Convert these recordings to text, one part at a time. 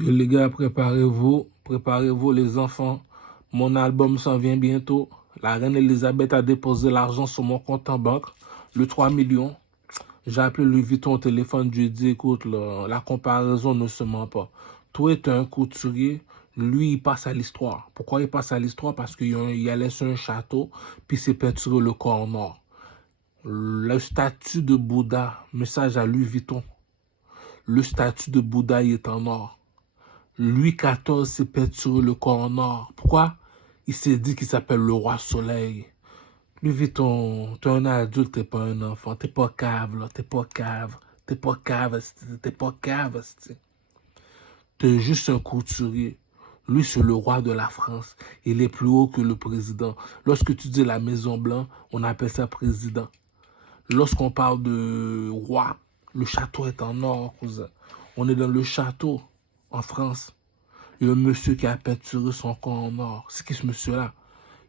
Yo les gars, préparez-vous les enfants. Mon album s'en vient bientôt. La reine Elisabeth a déposé l'argent sur mon compte en banque, le 3 millions. J'ai appelé Louis Vuitton au téléphone, je lui ai dit, écoute, la comparaison ne se ment pas. Toi, tu es un couturier, lui, il passe à l'histoire. Pourquoi il passe à l'histoire? Parce qu'il allait sur un château, puis il s'est peinturé le corps en or. Le statut de Bouddha, message à Louis Vuitton. Le statut de Bouddha, il est en or. Louis XIV s'est peinturé le corps en or. Pourquoi? Il s'est dit qu'il s'appelle le roi soleil. Louis Vuitton, t'es un adulte, t'es pas un enfant. T'es pas cave, là. T'es pas cave. T'es pas cave, t'es pas cave. T'es juste un couturier. Lui, c'est le roi de la France. Il est plus haut que le président. Lorsque tu dis la Maison Blanche, on appelle ça président. Lorsqu'on parle de roi, le château est en or, cousin. On est dans le château, en France. Il y a un monsieur qui a peinturé son corps en or. C'est qui ce monsieur-là?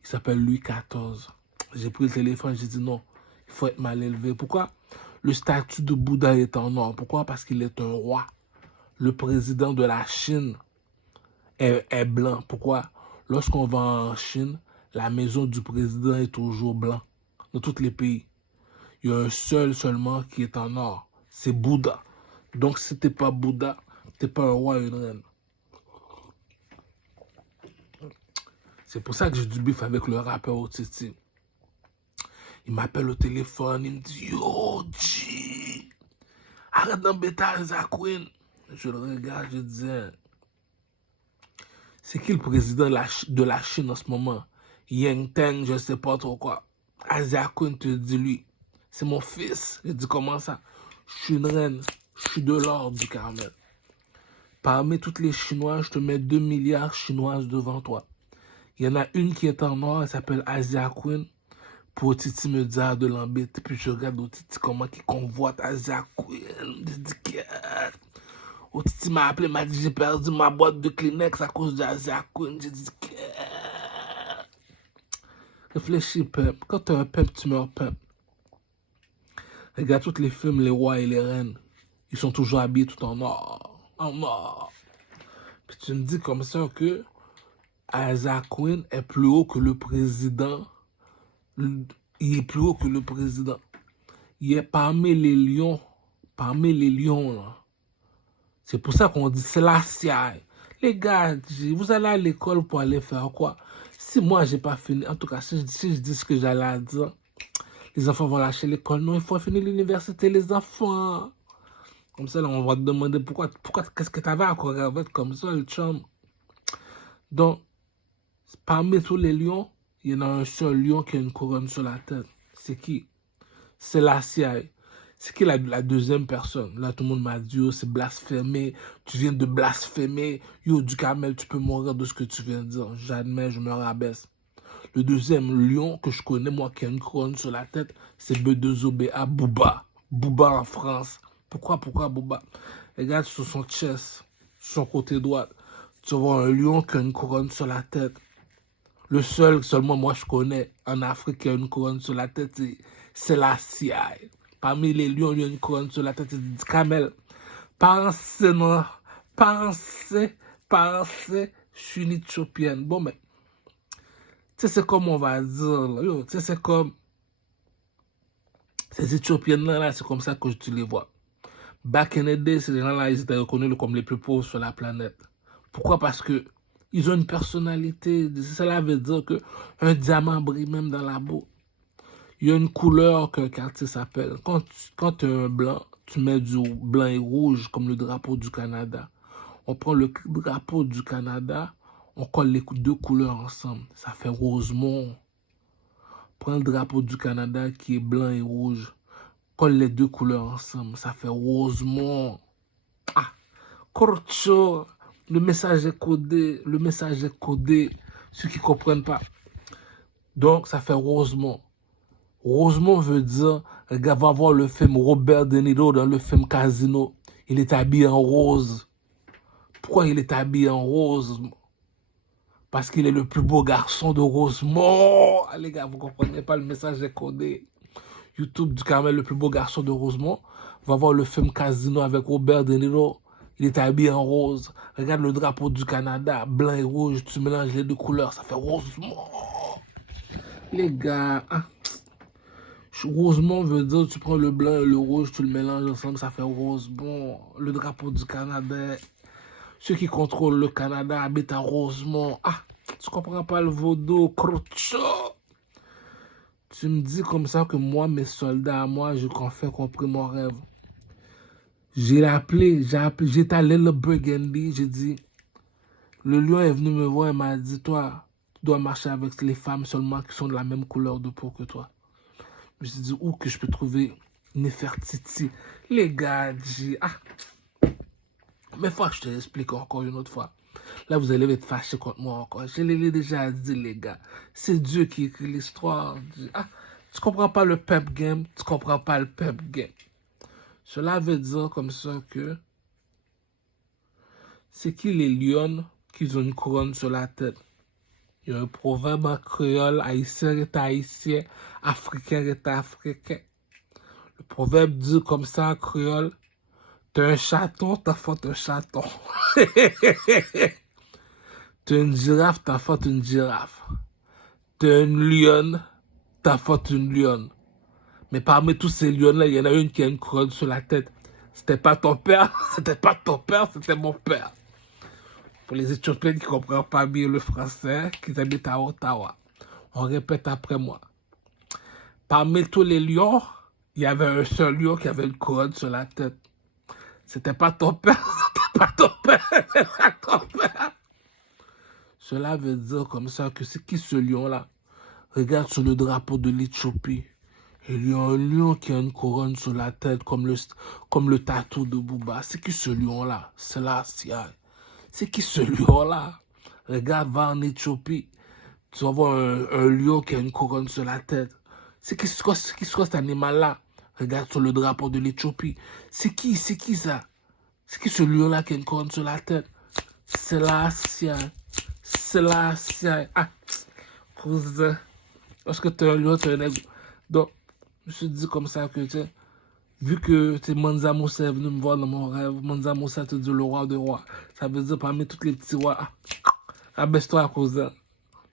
Il s'appelle Louis XIV. J'ai pris le téléphone, j'ai dit non, il faut être mal élevé. Pourquoi? Le statut de Bouddha est en or. Pourquoi? Parce qu'il est un roi. Le président de la Chine est blanc. Pourquoi? Lorsqu'on va en Chine, la maison du président est toujours blanc. Dans tous les pays. Il y a un seul seulement qui est en or. C'est Bouddha. Donc si t'es pas Bouddha, t'es pas un roi ou une reine. C'est pour ça que j'ai du bif avec le rappeur Otiti. Il m'appelle au téléphone, il me dit « Yo, G, arrête d'embêter Isaac Queen. » Je le regarde, je disais « C'est qui le président de la Chine en ce moment? Yang Teng, je sais pas trop quoi. » Isaac Queen te dit lui, c'est mon fils. Je dis comment ça? Je suis une reine, je suis de l'ordre du Carmel. Parmi toutes les Chinois, je te mets 2 milliards chinoises devant toi. Il y en a une qui est en or, elle s'appelle Asia Queen. Pour Titi me dire de l'embêter, puis je regarde Titi comment il convoite Asia Queen. Je dis que... Titi m'a appelé, m'a dit j'ai perdu ma boîte de Kleenex à cause d'Asia Queen. J'ai dit que... Réfléchis, peuple. Quand t'es un peuple, tu meurs peuple. Regarde tous les films, les rois et les reines. Ils sont toujours habillés tout en or. En or. Puis tu me dis comme ça que Isaac Queen est plus haut que le président. Il est plus haut que le président. Il est parmi les lions. Parmi les lions, là. C'est pour ça qu'on dit Selassie. Les gars, vous allez à l'école pour aller faire quoi? Si moi, j'ai pas fini, en tout cas, si je dis ce que j'allais dire, les enfants vont lâcher l'école. Non, il faut finir l'université, les enfants. Comme ça, là, on va te demander pourquoi qu'est-ce que t'avais à cravate comme ça, le chum. Donc, parmi tous les lions, il y en a un seul lion qui a une couronne sur la tête. C'est qui? C'est la CIA. C'est qui la deuxième personne? Là, tout le monde m'a dit, oh, c'est blasphémé. Tu viens de blasphémer. Yo, du Camel, tu peux mourir de ce que tu viens de dire. J'admets, je me rabaisse. Le deuxième lion que je connais, moi, qui a une couronne sur la tête, c'est B2OBA, Booba. Booba en France. Pourquoi Booba? Regarde sur son chest, sur son côté droit. Tu vois un lion qui a une couronne sur la tête. Le seul, seulement moi je connais en Afrique qui a une couronne sur la tête, c'est la CIA. Parmi les lions, il y a une couronne sur la tête, c'est du Camel. Pensez, non, pensez, je suis une Éthiopienne. Bon, mais, tu sais, c'est comme on va dire, tu sais, c'est comme, ces Éthiopiennes-là, c'est comme ça que tu les vois. Back in the day, ces gens-là, ils étaient reconnus comme les plus pauvres sur la planète. Pourquoi? Parce que ils ont une personnalité. Cela veut dire que un diamant brille même dans la boue. Il y a une couleur qu'un quartier s'appelle. Quand tu es un blanc, tu mets du blanc et rouge comme le drapeau du Canada. On prend le drapeau du Canada, on colle les deux couleurs ensemble. Ça fait Rosemont. Prends le drapeau du Canada qui est blanc et rouge. Colle les deux couleurs ensemble. Ça fait Rosemont. Ah, Corcho. Le message est codé. Le message est codé. Ceux qui ne comprennent pas. Donc, ça fait Rosemont. Rosemont veut dire, regarde, va voir le film Robert De Niro dans le film Casino. Il est habillé en rose. Pourquoi il est habillé en rose? Parce qu'il est le plus beau garçon de Rosemont. Ah, les gars, vous ne comprenez pas, le message est codé. YouTube du Carmel, le plus beau garçon de Rosemont. Va voir le film Casino avec Robert De Niro. Il est habillé en rose. Regarde le drapeau du Canada, blanc et rouge. Tu mélanges les deux couleurs, ça fait Rosemont. Les gars, hein? Rosemont veut dire tu prends le blanc et le rouge, tu le mélanges ensemble, ça fait Rosemont. Le drapeau du Canada. Ceux qui contrôlent le Canada habitent à Rosemont. Ah, tu comprends pas le vaudou, crocho. Tu me dis comme ça que moi, mes soldats, moi, j'ai enfin compris mon rêve. J'ai appelé, j'étais allé le Burgundy, j'ai dit, le lion est venu me voir et m'a dit, toi, tu dois marcher avec les femmes seulement qui sont de la même couleur de peau que toi. Je me suis dit, où que je peux trouver Nefertiti? Les gars, j'ai... Ah, mais faut que je te l'explique encore une autre fois. Là, vous allez être fâchés contre moi encore. Je l'ai déjà dit, les gars. C'est Dieu qui écrit l'histoire. Ah, tu comprends pas le pep game, tu comprends pas le pep game. Cela veut dire comme ça que c'est qui les lions qui ont une couronne sur la tête? Il y a un proverbe en créole, haïtien est haïtien, africain est africain. Le proverbe dit comme ça en créole, t'as un chaton, t'as fait un chaton. T'as une girafe, t'as fait une girafe. T'as une lionne, t'as fait une lionne. Mais parmi tous ces lions-là, il y en a une qui a une couronne sur la tête. C'était pas ton père, c'était pas ton père, c'était mon père. Pour les Éthiopiens qui ne comprennent pas bien le français, qui habitent à Ottawa, on répète après moi. Parmi tous les lions, il y avait un seul lion qui avait une couronne sur la tête. C'était pas ton père, c'était pas ton père, c'était pas ton père. Cela veut dire comme ça que c'est qui ce lion-là? Regarde sur le drapeau de l'Éthiopie. Il y a un lion qui a une couronne sur la tête comme le tatou de Booba. C'est qui ce lion-là? C'est la CIA. C'est qui ce lion-là? Regarde, va en Éthiopie. Tu vas voir un lion qui a une couronne sur la tête. C'est qui cet animal-là? Regarde sur le drapeau de l'Éthiopie. C'est qui ça? C'est qui ce lion-là qui a une couronne sur la tête? C'est la CIA. C'est la CIA. Ah, cousin. Parce que tu es un lion, tu es un aigle. Donc, je me suis dit comme ça que, tu sais, vu que Mansa Moussa est venu me voir dans mon rêve, Mansa Moussa te dit le roi de rois. Ça veut dire parmi tous les petits rois, abaisse-toi à cousin.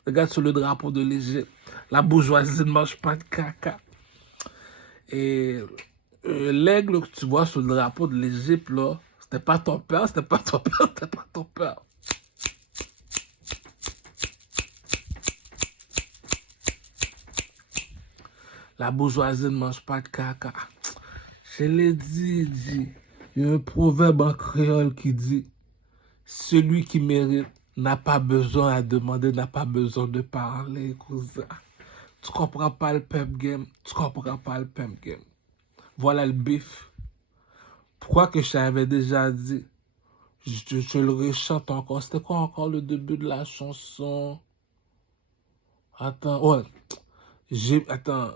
Regarde sur le drapeau de l'Égypte. La bourgeoisie ne mange pas de caca. Et l'aigle que tu vois sur le drapeau de l'Égypte, là, c'était pas ton père, c'était pas ton père, c'était pas ton père. La bourgeoisie ne mange pas de caca. Je l'ai dit. Il y a un proverbe en créole qui dit, celui qui mérite n'a pas besoin à demander, n'a pas besoin de parler, cousin. Tu comprends pas le pep game, tu comprends pas le pep game. Voilà le bif. Pourquoi que je t'avais déjà dit? Je le rechante encore. C'était quoi encore le début de la chanson? Attends, ouais. Attends.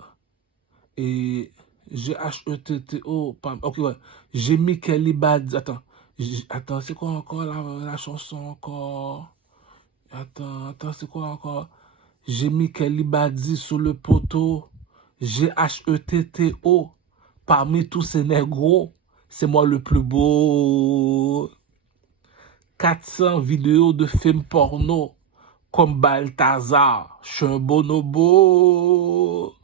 Et G-H-E-T-T-O. Ok, ouais. J'ai mis Kelly Bad. Attends, c'est quoi encore la chanson encore? Attends, c'est quoi encore? J'ai mis Kelly Badi sur le poteau. G-H-E-T-T-O. Parmi tous ces négros, c'est moi le plus beau. 400 vidéos de films porno comme Balthazar. Je suis un bonobo.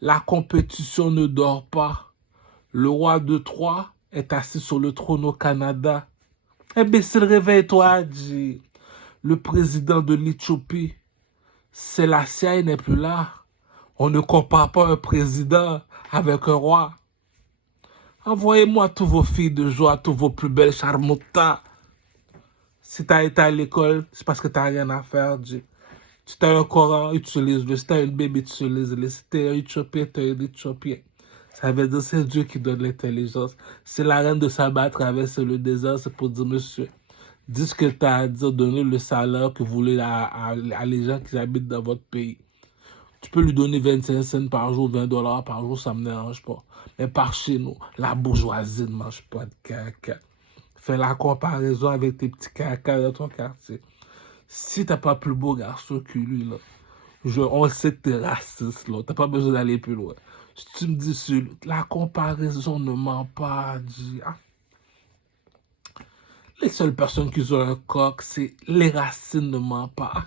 La compétition ne dort pas. Le roi de Troie est assis sur le trône au Canada. Imbécile, réveille-toi, dit. Le président de l'Éthiopie, c'est la CIA, n'est plus là. On ne compare pas un président avec un roi. Envoyez-moi tous vos filles de joie, tous vos plus belles charmotas. Si tu as été à l'école, c'est parce que tu n'as rien à faire, dit. Si tu as un Coran, utilise-le. Si tu as une Bible, utilise-le. Si tu es un Éthiopien, tu es un Éthiopien. Ça veut dire que c'est Dieu qui donne l'intelligence. Si la reine de Saba traverse le désert, c'est pour dire, monsieur, dis ce que tu as à dire, donnez le salaire que vous voulez à les gens qui habitent dans votre pays. Tu peux lui donner 25 cents par jour, 20 dollars par jour, ça ne me dérange pas. Mais par chez nous, la bourgeoisie ne mange pas de caca. Fais la comparaison avec tes petits caca dans ton quartier. Si tu n'as pas plus beau garçon que lui, là, on sait que tu es raciste, là. Tu n'as pas besoin d'aller plus loin. Si tu me dis, la comparaison ne ment pas, dis, Les seules personnes qui ont un coq, c'est les racines ne mentent pas.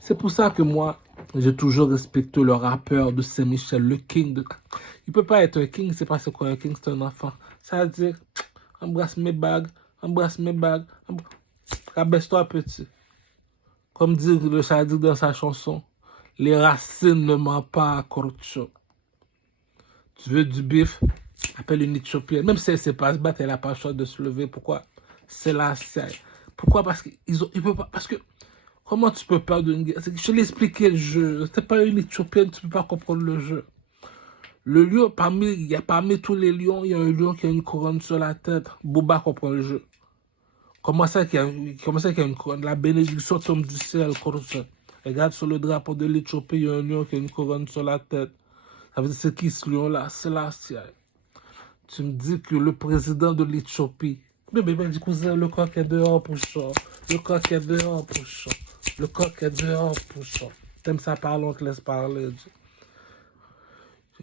C'est pour ça que moi, j'ai toujours respecté le rappeur de Saint-Michel, le king de... Il peut pas être un king, c'est pas ce quoi un king, c'est un enfant. Ça veut dire, embrasse mes bagues, embrasse mes bagues, rabaisse-toi petit. Comme dit le Chadik dans sa chanson, les racines ne mentent pas à Korcho. Tu veux du bif, appelle une Éthiopienne. Même si elle ne sait pas se battre, elle n'a pas le choix de se lever. Pourquoi? C'est la CIA. Pourquoi? Parce qu'ils peuvent pas. Parce que comment tu peux perdre une guerre? Je l'ai expliqué le jeu. Tu n'es pas une Éthiopienne, tu ne peux pas comprendre le jeu. Le lion, parmi tous les lions, il y a un lion qui a une couronne sur la tête. Booba comprend le jeu. Comment ça qu'il y a une couronne? La bénédiction tombe du ciel, comme ça. Regarde sur le drapeau de l'Éthiopie, il y a un lion qui a une couronne sur la tête. Ça veut dire c'est qui ce lion-là? C'est la CIA. Tu me dis que le président de l'Éthiopie, mais du cousin, le coq est dehors, pochon. Le coq est dehors, pochon. Le coq est dehors, pochon. T'aimes ça parler, on te laisse parler.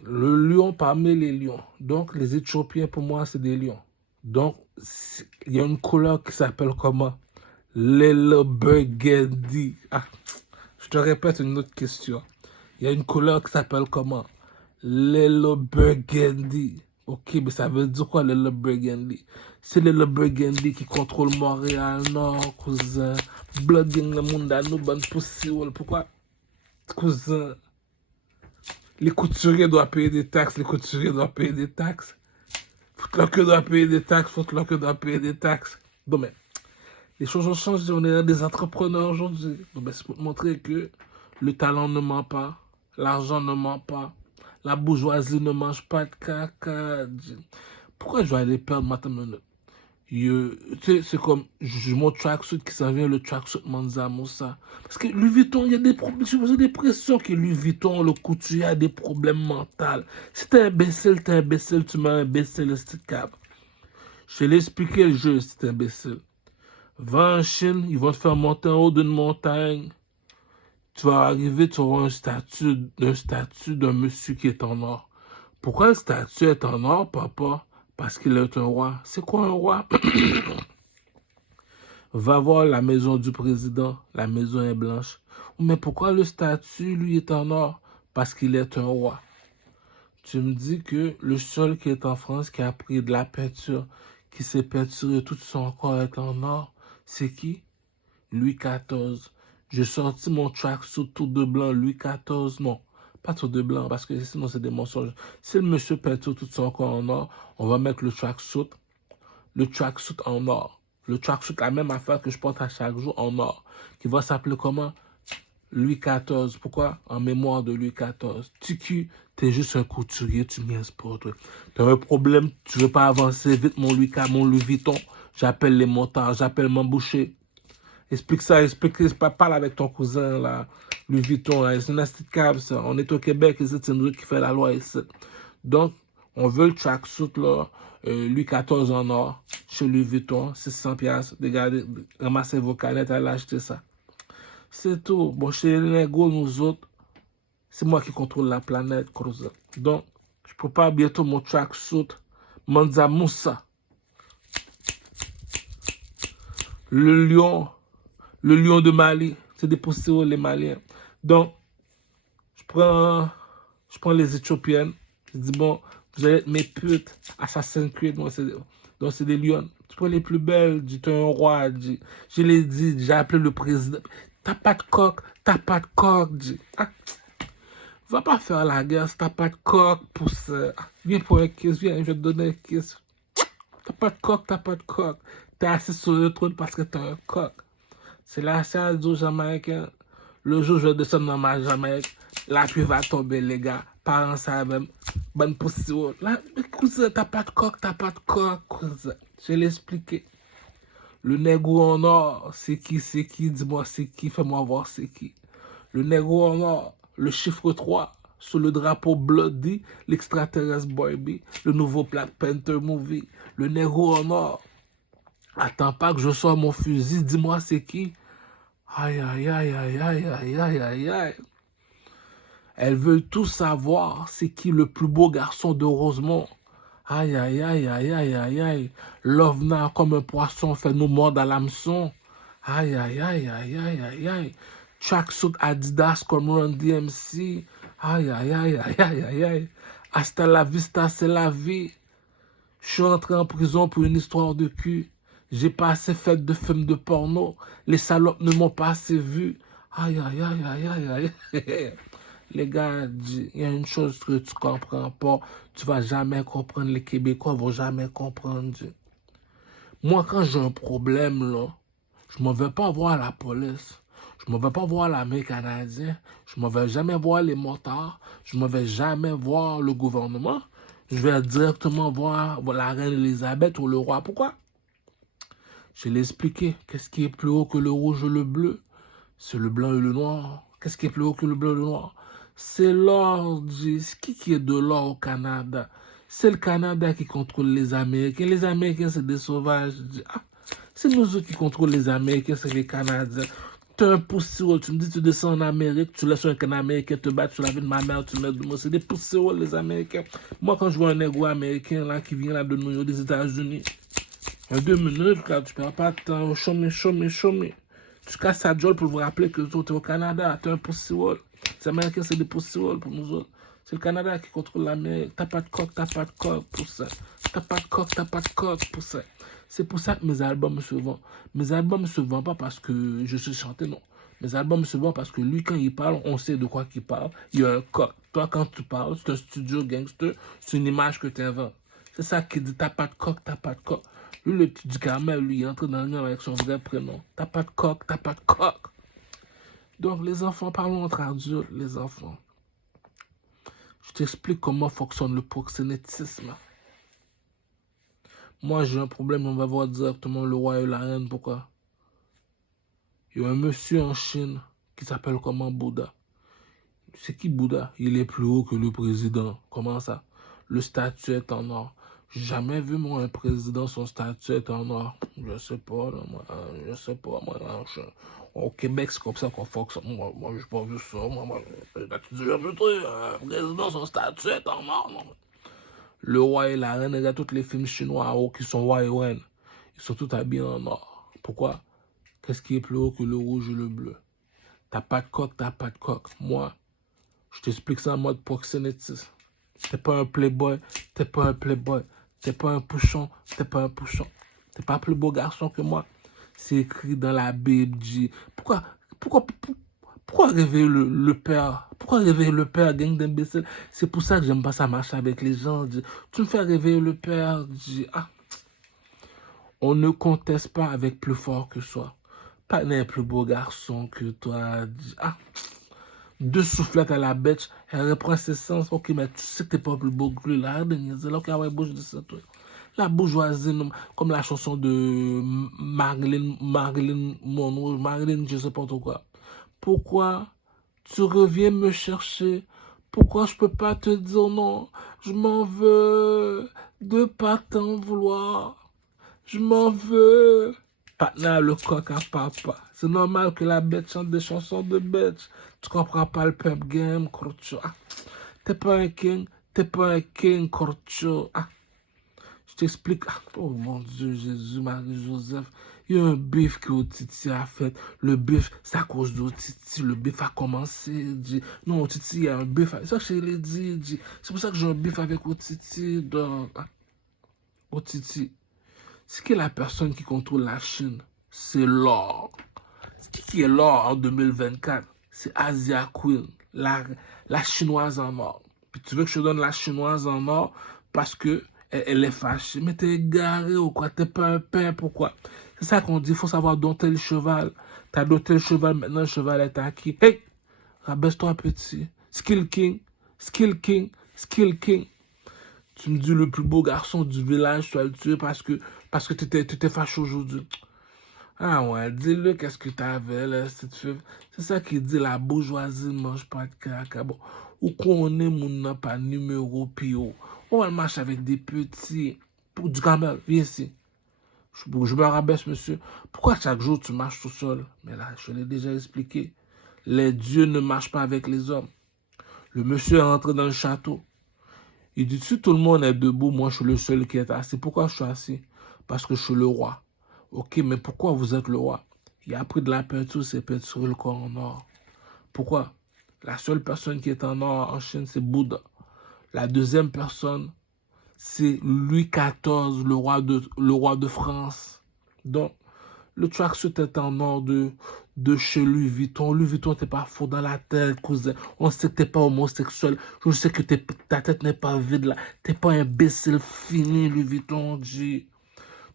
Le lion parmi les lions. Donc, les Éthiopiens, pour moi, c'est des lions. Donc, il y a une couleur qui s'appelle comment? Le burgundy. Ah, je te répète une autre question. Il y a une couleur qui s'appelle comment? Le burgundy. Ok, mais ça veut dire quoi, le burgundy? C'est le burgundy qui contrôle Montréal, Nord, cousin. Blogging le monde à nous, bonne possible. Pourquoi? Cousin. Les couturiers doivent payer des taxes, les couturiers doivent payer des taxes. Footlocker doit payer des taxes, Footlocker doit payer des taxes. Donc, mais, les choses ont changé, on est des entrepreneurs aujourd'hui. Donc, ben, c'est pour te montrer que le talent ne ment pas, l'argent ne ment pas, la bourgeoisie ne mange pas de caca. Pourquoi je vais aller perdre ma minute? Tu sais, c'est comme mon tracksuit qui s'en vient, le tracksuit Manza Moussa. Parce que Louis Vuitton, il y a des problèmes. J'ai l'impression que Louis Vuitton, le couturier, a des problèmes mentaux. Si t'es imbécile, tu m'as imbécile, c'est cap. Je t'ai expliqué le jeu, c'est imbécile. Va en Chine, ils vont te faire monter en haut d'une montagne. Tu vas arriver, tu auras un statut d'un monsieur qui est en or. Pourquoi le statut est en or, papa? Parce qu'il est un roi. C'est quoi un roi? Va voir la maison du président. La maison est blanche. Mais pourquoi le statut, lui, est en or? Parce qu'il est un roi. Tu me dis que le seul qui est en France, qui a pris de la peinture, qui s'est peinturé tout son corps est en or, c'est qui? Louis XIV. J'ai sorti mon tracksuit tout de blanc, Louis XIV. Non, pas tout de blanc, parce que sinon c'est des mensonges. Si le monsieur peinture tout son corps en or, on va mettre le tracksuit en or. Le tracksuit, la même affaire que je porte à chaque jour en or, qui va s'appeler comment? Louis XIV. Pourquoi? En mémoire de Louis XIV. Tu t'es juste un couturier, tu viens pas, toi. T'as un problème, tu veux pas avancer vite, mon Louis Vuitton. J'appelle les motards, j'appelle mon boucher. Explique ça, parle avec ton cousin, là, Louis Vuitton, là. C'est une petite cave, ça. On est au Québec, c'est une rue qui fait la loi ici. Donc, on veut le tracksuit, là, Louis XIV en or, chez Louis Vuitton, 600$. Regardez, ramassez vos canettes, allez acheter ça. C'est tout. Bon, chez les négos, nous autres, c'est moi qui contrôle la planète, cousin. Donc, je prépare bientôt mon tracksuit Manza Moussa. Le lion de Mali. C'est des posséos, les Maliens. Donc, je prends les Éthiopiennes. Je dis, bon, vous allez être mes putes. Assassin's Creed, moi, donc c'est des lions. Tu prends les plus belles, dis, t'es un roi, dis. Je l'ai dit, j'ai appelé le président. T'as pas de coq, dis. Ah. Va pas faire la guerre si t'as pas de coq, pousse. Viens pour un kiss, viens, je vais te donner un kiss. T'as pas de coq. T'es assis sur le trône parce que t'as un coq. C'est la séance du Jamaïcain. Le jour où je vais descendre dans ma Jamaïque, la pluie va tomber, les gars. Parents, ça même. Bonne position. Là, mais cousin, t'as pas de coq, cousin. Je l'ai expliqué. Le négro en or, c'est qui? Dis-moi, c'est qui? Fais-moi voir, c'est qui? Le négro en or, le chiffre 3, sur le drapeau Bloody, l'extraterrestre Boy B, le nouveau Black Panther movie. Le négro en or. Attends pas que je sors mon fusil, dis-moi c'est qui? Aïe, aïe, aïe, aïe, aïe, aïe, aïe, aïe, aïe. Elles veulent tous savoir c'est qui le plus beau garçon de Rosemont. Aïe, aïe, aïe, aïe, aïe, aïe, aïe. L'OVNA, comme un poisson, fait nous mordre à l'hameçon. Aïe, aïe, aïe, aïe, aïe, aïe, aïe. Tracksuit Adidas comme Run DMC. Aïe, aïe, aïe, aïe, aïe, aïe, aïe. Hasta la vista, c'est la vie. Je suis entré en prison pour une histoire de cul. J'ai pas assez fait de films de porno. Les salopes ne m'ont pas assez vu. Aïe, aïe, aïe, aïe, aïe, aïe. Les gars, il y a une chose que tu comprends pas. Tu vas jamais comprendre. Les Québécois vont jamais comprendre. Moi, quand j'ai un problème, là, je ne vais pas voir la police. Je ne vais pas voir l'armée canadienne. Je ne vais jamais voir les motards. Je ne vais jamais voir le gouvernement. Je vais directement voir la reine Elisabeth ou le roi. Pourquoi? Je l'ai expliqué. Qu'est-ce qui est plus haut que le rouge et le bleu? C'est le blanc et le noir. Qu'est-ce qui est plus haut que le blanc et le noir? C'est l'or. Qui est de l'or au Canada? C'est le Canada qui contrôle les Américains. Les Américains, c'est des sauvages. Ah, c'est nous autres qui contrôlent les Américains, c'est les Canadiens. Tu es un poussirol, tu me dis tu descends en Amérique, tu laisses un Américain te battre sur la vie de ma mère, tu mets de moi. C'est des poussiroles, les Américains. Moi, quand je vois un négro américain là, qui vient là de New York, des États-Unis, en 2 minutes, là, tu perds pas de temps. Show me. Tu casses ta gueule pour vous rappeler que tu es au Canada, tu es un poussirol. Les Américains, c'est des poussiroles pour nous autres. C'est le Canada qui contrôle l'Amérique. T'as pas de coq, pour ça. T'as pas de coq, pour ça. C'est pour ça que mes albums se vendent. Mes albums ne se vendent pas parce que je suis chanté, non. Mes albums se vendent parce que lui, quand il parle, on sait de quoi il parle. Il y a un coq. Toi, quand tu parles, c'est un studio gangster, c'est une image que tu inventes. C'est ça qui dit t'as pas de coq. Lui, le petit du Carmel, lui, il est entré dans le game avec son vrai prénom. T'as pas de coq. Donc, les enfants, parlons entre adultes, les enfants. Je t'explique comment fonctionne le proxénétisme. Moi, j'ai un problème, on va voir directement le roi et la reine. Pourquoi? Il y a un monsieur en Chine qui s'appelle comment Bouddha. C'est qui Bouddha? Il est plus haut que le président. Comment ça? Le statut est en or. J'ai jamais vu, moi, un président, son statut est en or. Je sais pas, là, moi. Je sais pas, moi. Là, au Québec, c'est comme ça qu'on fonctionne. Moi j'ai pas vu ça. Moi, un président, son statut est en or. Non. Le roi et la reine, regarde tous les films chinois en haut qui sont rois et reines. Ils sont tous habillés en or. Pourquoi? Qu'est-ce qui est plus haut que le rouge et le bleu? T'as pas de coq. Moi, je t'explique ça en mode proxénétisme. T'es pas un playboy. T'es pas un pouchon. T'es pas plus beau garçon que moi. C'est écrit dans la Bible. Pourquoi réveiller le père? Pourquoi réveiller le père, gang d'imbéciles? C'est pour ça que j'aime pas ça marcher avec les gens. Tu me fais réveiller le père. On ne conteste pas avec plus fort que soi. Pas un plus beau garçon que toi. 2 soufflettes à la bête, elle reprend ses sens. Ok, mais tu sais que t'es pas plus beau que lui. Là, c'est là qu'il bouge de ça, toi. La bourgeoisie, comme la chanson de Marilyn Monroe, Marilyn, je sais pas trop quoi. Pourquoi tu reviens me chercher? Pourquoi je peux pas te dire non? Je m'en veux de pas t'en vouloir. Je m'en veux. Patna, le coq à papa. C'est normal que la bête chante des chansons de bête. Tu comprends pas le pep game, Korcho. T'es pas un king, Korcho. Je t'explique. Oh mon Dieu, Jésus, Marie, Joseph. Il y a un bif que Otiti a fait. Le bif, c'est à cause d'Otiti. Le bif a commencé. Non, Otiti, il y a un bif. C'est ça que je l'ai dit. C'est pour ça que j'ai un bif avec Otiti. Otiti. C'est qui la personne qui contrôle la Chine? C'est l'or. Qui est l'or en 2024? C'est Asia Queen, la chinoise en or. Puis tu veux que je te donne la chinoise en or parce que elle est fâchée. Mais t'es égaré ou quoi? T'es pas un pain, pourquoi? C'est ça qu'on dit, il faut savoir dompter le cheval. T'as dompté le cheval, maintenant le cheval est acquis. Hey! Rabaisse-toi petit. Skill King. Tu me dis le plus beau garçon du village, tu vas le tuer parce que tu t'es fâché aujourd'hui. Ah ouais, dis-le qu'est-ce que t'avais là, cette fille. C'est ça qui dit la bourgeoisie ne mange pas de caca. Bon, ou qu'on est mon n'a pas numéro pio. On va marcher avec des petits. Pour du camel, viens ici. Je me rabaisse, monsieur. Pourquoi chaque jour tu marches tout seul? Mais là, je l'ai déjà expliqué. Les dieux ne marchent pas avec les hommes. Le monsieur est rentré dans le château. Il dit, si tout le monde est debout, moi je suis le seul qui est assis. Pourquoi je suis assis? Parce que je suis le roi. Ok, mais pourquoi vous êtes le roi? Il a pris de la peinture, c'est peinturé le corps en or. Pourquoi? La seule personne qui est en or en Chine, c'est Bouddha. La deuxième personne, c'est Louis XIV, le roi de France. Donc, le tracksuit est en or de chez Louis Vuitton. Louis Vuitton, t'es pas faux dans la tête, cousin. On sait que t'es pas homosexuel. Je sais que ta tête n'est pas vide là. T'es pas imbécile fini, Louis Vuitton, G.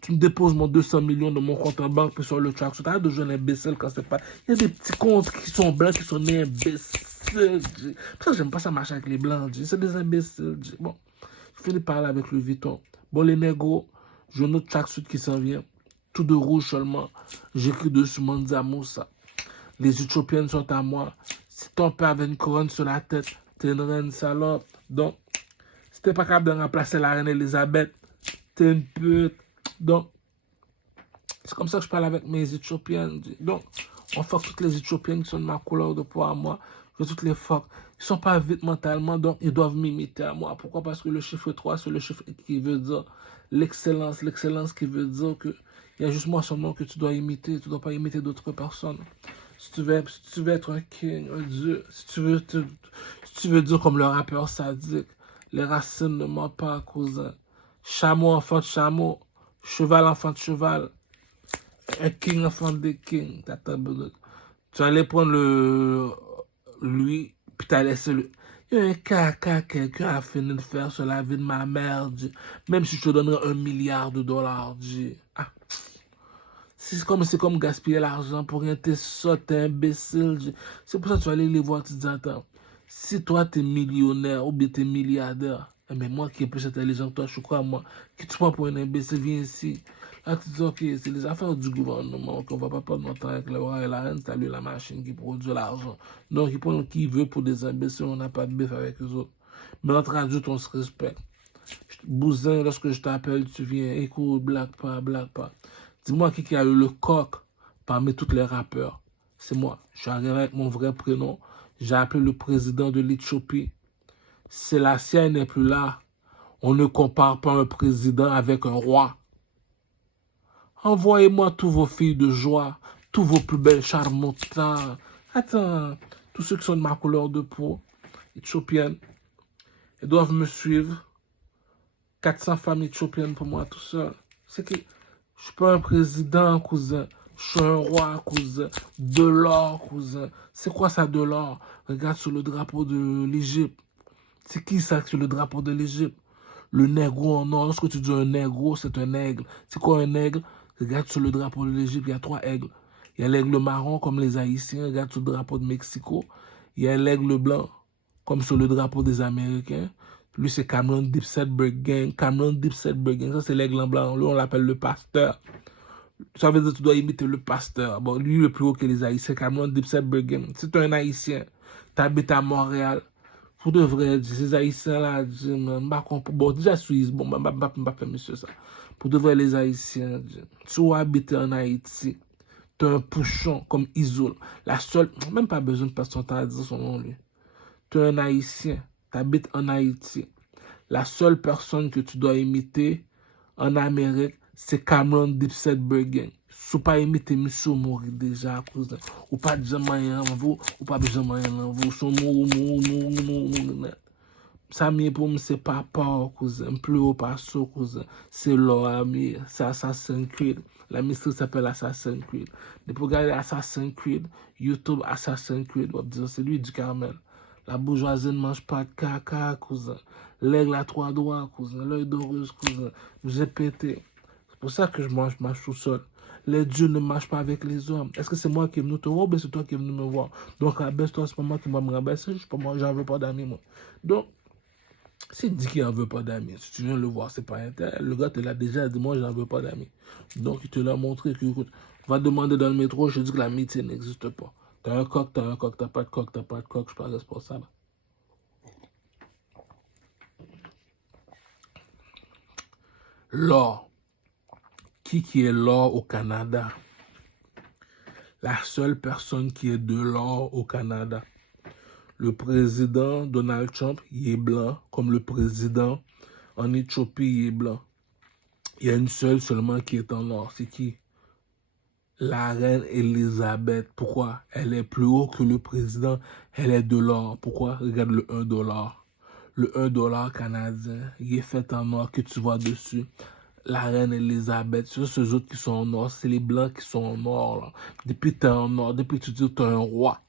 Tu me déposes mon 200 millions de mon compte en banque puis sur le tracksuit. Arrête de jouer l'imbécile quand c'est pas... Il y a des petits comptes qui sont blancs, qui sont nés imbéciles, G. Pour ça, j'aime pas ça marcher avec les blancs, G. C'est des imbéciles, G. Bon, je finis par là avec Louis Vuitton. Bon, les négros, j'ai un autre tracksuit qui s'en vient. Tout de rouge seulement. J'écris dessus Manza Moussa. Les Éthiopiennes sont à moi. Si ton père avait une couronne sur la tête, t'es une reine salope. Donc, si t'es pas capable de remplacer la reine Elisabeth, t'es une pute. Donc, c'est comme ça que je parle avec mes Éthiopiennes. Donc, on fuck toutes les Éthiopiennes qui sont de ma couleur de peau à moi. Je toutes les fuck. Ils sont pas vite mentalement, donc ils doivent m'imiter à moi. Pourquoi? Parce que le chiffre 3, c'est le chiffre qui veut dire l'excellence. L'excellence qui veut dire que il y a juste moi seulement que tu dois imiter. Tu dois pas imiter d'autres personnes. Si tu veux être un king, un dieu, si tu veux dire comme le rappeur sadique, les racines ne mentent pas, cousin. Chameau enfant de chameau, cheval enfant de cheval, un king enfant de king. Tu allais prendre lui, puis t'as laissé le... Il y a un caca, quelqu'un a fini de faire sur la vie de ma mère, G. Même si je te donnerais $1 milliard, G. Ah. C'est comme gaspiller l'argent pour rien, t'es sotte, t'es imbécile. C'est pour ça que tu vas aller les voir, tu te dis, attends, si toi t'es millionnaire ou bien t'es milliardaire, mais moi qui est plus intelligent que toi, je crois, moi, qui tu prends pour un imbécile, viens ici. Là, tu te dis, ok, c'est les affaires du gouvernement, qu'on va pas perdre notre temps avec le roi et la reine, c'est lui la machine qui produit l'argent. Donc, il prend qui veut pour des imbéciles, on n'a pas de bif avec eux autres. Mais entre adultes, on se respecte. Bousin, lorsque je t'appelle, tu viens, écoute, blague pas. Dis-moi qui a eu le coq parmi tous les rappeurs. C'est moi. Je suis arrivé avec mon vrai prénom. J'ai appelé le président de l'Éthiopie. Sélassie n'est plus là. On ne compare pas un président avec un roi. Envoyez-moi tous vos filles de joie, tous vos plus belles charmantes. Attends, tous ceux qui sont de ma couleur de peau, éthiopienne, ils doivent me suivre. 400 femmes éthiopiennes pour moi tout seul. C'est que je suis pas un président, cousin. Je suis un roi, cousin. De l'or, cousin. C'est quoi ça, de l'or? Regarde sur le drapeau de l'Égypte. C'est qui ça sur le drapeau de l'Égypte? Le négro en or. Lorsque tu dis un négro, c'est un aigle. C'est quoi un aigle? Regarde sur le drapeau de l'Égypte, il y a 3 aigles. Il y a l'aigle marron, comme les Haïtiens. Regarde sur le drapeau de Mexico. Il y a l'aigle blanc, comme sur le drapeau des Américains. Lui, c'est Cameron Dipset-Berg Gang. Cameron Dipset-Berg Gang. Ça, c'est l'aigle en blanc. Lui, on l'appelle le pasteur. Ça veut dire que tu dois imiter le pasteur. Bon, lui, le plus haut que les Haïtiens. Cameron Dipset-Berg Gang. Si tu es un Haïtien, tu habites à Montréal, pour de vrai, ces Haïtiens-là, bon, déjà Suisse, bon, pas faire monsieur ça. Pour de vrai, les Haïtiens, tu habites en Haïti, tu es un pouchon comme Isol. La seule, même pas besoin de passer son temps à dire son nom, lui. Tu es un Haïtien, tu habites en Haïti. La seule personne que tu dois imiter en Amérique, c'est Cameron Dipset-Berg Gang. Si tu pas imiter monsieur mourir déjà à cause de... Ou pas de jamais en vous, ou pas de jamais en vous. Son mourir. Ça pour moi, c'est pas peur, cousin. Plus haut pas ça, cousin. C'est l'or, ami. C'est Assassin's Creed. La mysterie s'appelle Assassin's Creed. Depuis regarder Assassin's Creed, YouTube Assassin's Creed, on va dire, c'est lui du Carmel. La bourgeoisie ne mange pas de caca, cousin. L'aigle à 3 doigts, cousin. L'œil d'horus, cousin. J'ai pété. C'est pour ça que je marche tout seul. Les dieux ne marchent pas avec les hommes. Est-ce que c'est moi qui est venu te voir ou bien c'est toi qui es venu me voir? Donc, rabaisse-toi, c'est pas moi qui va me rabaisser. J'en veux pas d'amis, moi. Donc, s'il dit qu'il n'en veut pas d'amis, si tu viens le voir, c'est pas intérêt. Le gars te l'a déjà dit, moi, je n'en veux pas d'amis. Donc, il te l'a montré que, écoute, va demander dans le métro, je dis que l'amitié n'existe pas. T'as un coq, t'as pas de coq, je suis pas responsable. L'or. Qui est l'or au Canada? La seule personne qui est de l'or au Canada. Le président Donald Trump, il est blanc, comme le président en Éthiopie, il est blanc. Il y a une seule seulement qui est en or. C'est qui? La reine Elisabeth. Pourquoi? Elle est plus haut que le président. Elle est de l'or. Pourquoi? Regarde le 1 $. Le 1 $ canadien, il est fait en or que tu vois dessus. La reine Elisabeth, sur ceux autres qui sont en or, c'est les blancs qui sont en or. Là. Depuis que tu es en or, depuis que tu dis que tu es un roi.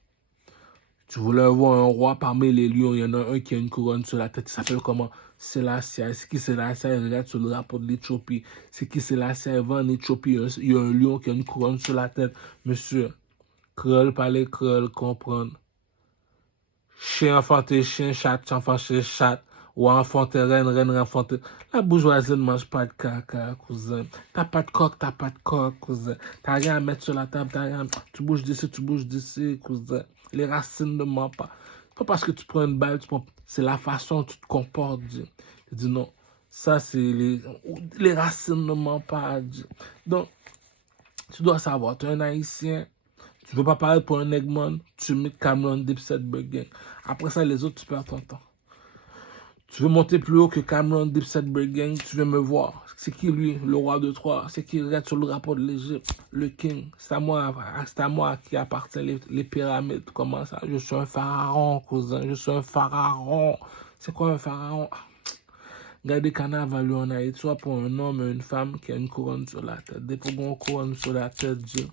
Tu voulais voir un roi parmi les lions, il y en a un qui a une couronne sur la tête. Il s'appelle comment? Selassie. C'est qui Selassie? Regarde sur le rapport de l'Éthiopie. C'est qui Selassie? Va en Éthiopie, il y a un lion qui a une couronne sur la tête. Monsieur, créole, parler créole, comprendre. Chien enfanté chien, chat enfanté chat. Ou enfanté reine, reine enfanté. La bourgeoisie ne mange pas de caca, cousin. T'as pas de coq, cousin. T'as rien à mettre sur la table, t'as rien. Tu bouges d'ici, cousin. Les racines ne mentent pas. C'est pas parce que tu prends une balle, c'est la façon dont tu te comportes. Je dis non, ça c'est les racines ne mentent pas. Donc, tu dois savoir, tu es un Haïtien, tu veux pas parler pour un Egmont, tu mets Cameron Dipset Burger. Après ça, les autres, tu perds ton temps. Tu veux monter plus haut que Cameron Dipset Burger, tu veux me voir. C'est qui lui, le roi de Troie? C'est qui regarde sur le rapport de l'Égypte? Le king. C'est à moi qui appartient les pyramides. Comment ça? Je suis un pharaon, cousin. Je suis un pharaon. C'est quoi un pharaon? Regardez carnaval lui en Haïti, soit pour un homme et une femme qui a une couronne sur la tête. Dès qu'on a une couronne sur la tête, Dieu,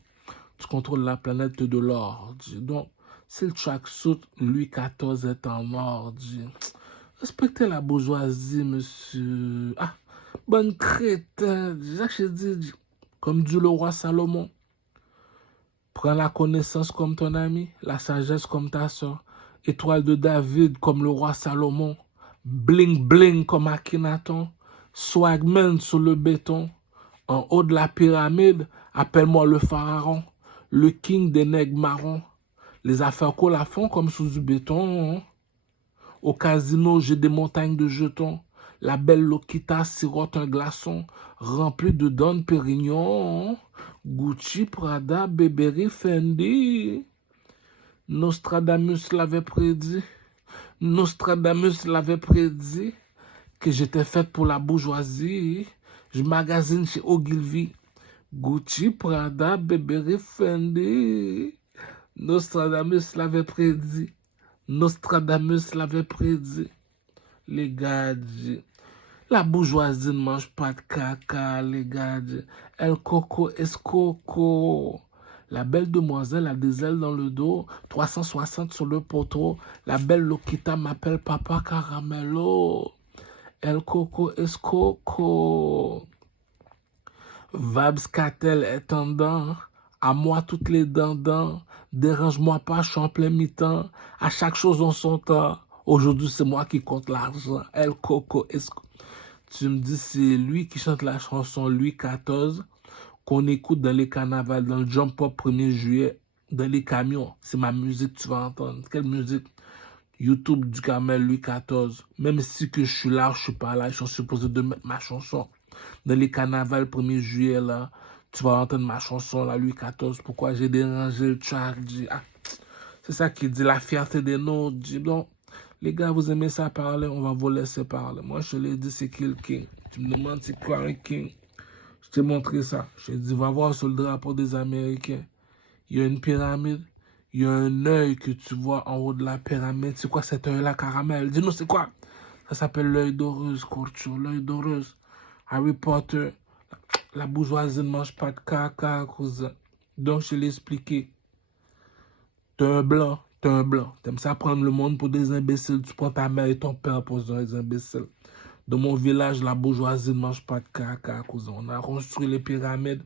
tu contrôles la planète de l'or. Donc, si le tracksuit Louis XIV est en or, Dieu, respectez la bourgeoisie, monsieur. Ah, bonne crétin. Je dis, comme dit le roi Salomon, prends la connaissance comme ton ami, la sagesse comme ta soeur, étoile de David comme le roi Salomon, bling bling comme Akhenaton, swagman sur le béton, en haut de la pyramide, appelle-moi le pharaon, le king des nègres marrons. Les affaires qu'on la font comme sous du béton. Hein? Au casino, j'ai des montagnes de jetons. La belle Lokita sirote un glaçon rempli de Don Pérignon. Gucci, Prada, Burberry, Fendi. Nostradamus l'avait prédit. Nostradamus l'avait prédit que j'étais faite pour la bourgeoisie. Je magasine chez Ogilvy. Gucci, Prada, Burberry, Fendi. Nostradamus l'avait prédit. Nostradamus l'avait prédit. Les gars, la bourgeoisie ne mange pas de caca, les gars. El coco escoco. La belle demoiselle a des ailes dans le dos, 360 sur le poteau. La belle Lokita m'appelle Papa Caramello. El coco escoco. Vabs Catel est tendant. À moi toutes les dents. Dérange-moi pas, je suis en plein mi-temps. À chaque chose en son temps. Aujourd'hui, c'est moi qui compte l'argent. El coco escoco. Tu me dis, c'est lui qui chante la chanson Louis XIV qu'on écoute dans les carnavals, dans le Jump Up 1er juillet, dans les camions. C'est ma musique que tu vas entendre. Quelle musique? YouTube du Carmel Louis XIV. Même si que je suis là, je suis pas là, je suis supposé de mettre ma chanson. Dans les carnavals 1er juillet, là, tu vas entendre ma chanson, là, Louis XIV. Pourquoi j'ai dérangé le track? Ah, c'est ça qui dit la fierté des nôtres. Donc, les gars, vous aimez ça parler, on va vous laisser parler. Moi, je te l'ai dit, c'est qui le king? Tu me demandes c'est quoi un king? Je t'ai montré ça. Je t'ai dit, va voir sur le drapeau des Américains. Il y a une pyramide. Il y a un œil que tu vois en haut de la pyramide. C'est quoi cet œil-là, caramel? Dis-nous, c'est quoi? Ça s'appelle l'œil d'Horus, Corcho. L'œil d'Horus. Harry Potter. La bourgeoisie ne mange pas de caca, cousin. Donc, je l'ai expliqué. T'es un blanc. T'aimes ça prendre le monde pour des imbéciles. Tu prends ta mère et ton père pour des imbéciles. Dans mon village, la bourgeoisie ne mange pas de caca, cousin. On a construit les pyramides.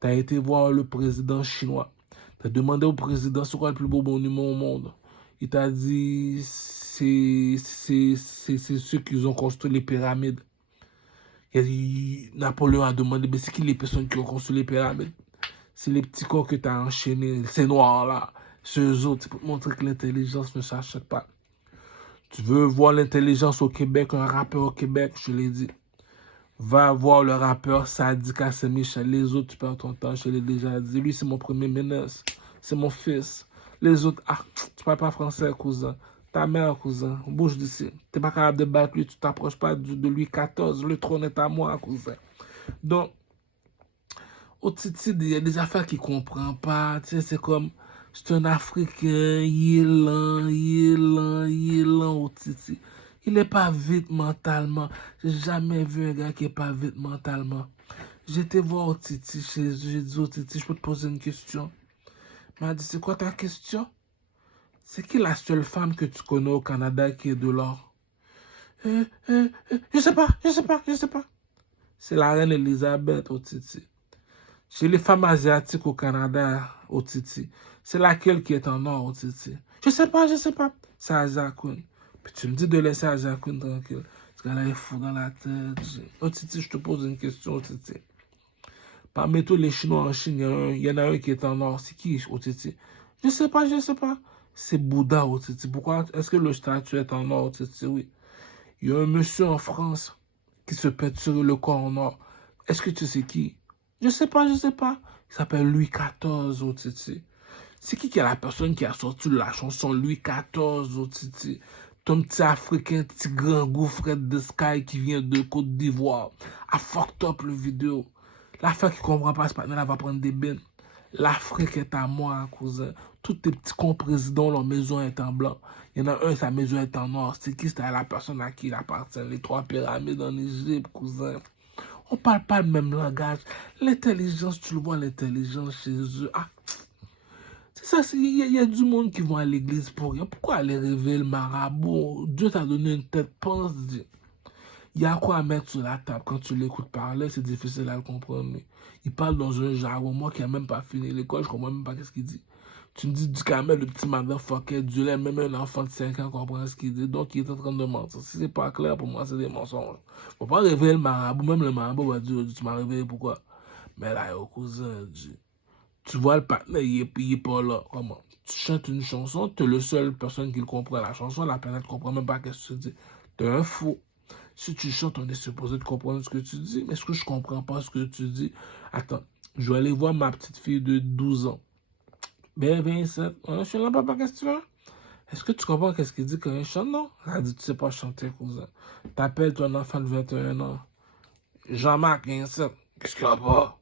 T'as été voir le président chinois. T'as demandé au président c'est quoi le plus beau monument au monde. Il t'a dit c'est ceux qui ont construit les pyramides. Napoléon a demandé mais c'est qui les personnes qui ont construit les pyramides? C'est les petits corps que t'as enchaînés, ces noirs là. Ceux autres, c'est pour te montrer que l'intelligence ne s'achète pas. Tu veux voir l'intelligence au Québec, un rappeur au Québec, je l'ai dit. Va voir le rappeur Sadika Saint-Michel. Les autres, tu perds ton temps, je l'ai déjà dit. Lui, c'est mon premier ministre. C'est mon fils. Les autres, ah, tu parles pas français, cousin. Ta mère, cousin. Bouge d'ici. T'es pas capable de battre lui, tu t'approches pas de Louis XIV. Le trône est à moi, cousin. Donc, au Titi, il y a des affaires qu'il comprend pas. Tu sais, c'est comme, c'est un Africain, il est lent, il est lent, il est lent au Titi. Il n'est pas vite mentalement. J'ai jamais vu un gars qui est pas vite mentalement. J'étais voir au Titi chez eux, j'ai dit au Titi, je peux te poser une question. Il m'a dit, c'est quoi ta question? C'est qui la seule femme que tu connais au Canada qui est de l'or? Je sais pas, je sais pas, je sais pas. C'est la reine Elisabeth au Titi. Chez les femmes asiatiques au Canada, au Titi, c'est laquelle qui est en or au Titi? Je sais pas, je sais pas. C'est Asia Queen. Puis tu me dis de laisser Asia Queen tranquille. Ce gars-là est fou dans la tête. Au Titi, je te pose une question au Titi. Parmi tous les Chinois en Chine, il y en a un qui est en or. C'est qui au Titi? Je sais pas, je sais pas. C'est Bouddha au Titi. Pourquoi est-ce que le statue est en or au Titi? Oui. Il y a un monsieur en France qui se peinture le corps en or. Est-ce que tu sais qui? Je sais pas, je sais pas. Il s'appelle Louis XIV au Titi. C'est qui est la personne qui a sorti la chanson Louis XIV au Titi? Ton petit Africain, petit grand gouffre de Sky qui vient de Côte d'Ivoire. A fucked up le vidéo. L'affaire qui comprend pas, ce partenaire va prendre des bines. L'Afrique est à moi, cousin. Tous tes petits comprésidents, leur maison est en blanc. Il y en a un, sa maison est en or. C'est qui? C'est la personne à qui il appartient. Les 3 pyramides en Égypte, cousin. On parle pas le même langage. L'intelligence, tu le vois, l'intelligence chez eux. Ah, c'est ça, il y a du monde qui vont à l'église pour rien. Pourquoi aller rêver le marabout? Dieu t'a donné une tête, pense, dis. Il y a quoi à mettre sur la table quand tu l'écoutes parler, c'est difficile à le comprendre. Mais il parle dans un jargon. Moi qui n'ai même pas fini l'école, je comprends même pas ce qu'il dit. Tu me dis du camel, le petit motherfucker, du lait, même un enfant de 5 ans comprend ce qu'il dit. Donc il est en train de mentir. Si c'est pas clair, pour moi, c'est des mensonges. Faut pas réveiller le marabout. Même le marabout va dire, tu m'as réveillé, pourquoi? Mais là, au cousin, tu vois le partenaire, il est pas là. Comment? Tu chantes une chanson, tu es le seul personne qui comprend la chanson, la planète ne comprend même pas ce que tu dis. Tu es un fou. Si tu chantes, on est supposé de comprendre ce que tu dis. Mais est-ce que je comprends pas ce que tu dis? Attends, je vais aller voir ma petite fille de 12 ans. Ben, Vincent, je suis là, papa, qu'est-ce que tu veux? Est-ce que tu comprends qu'est-ce qu'il dit quand il chante? Non. Elle dit, tu sais pas chanter, cousin. T'appelles ton enfant de 21 ans. Jean-Marc, Vincent, qu'est-ce qu'il y a pas?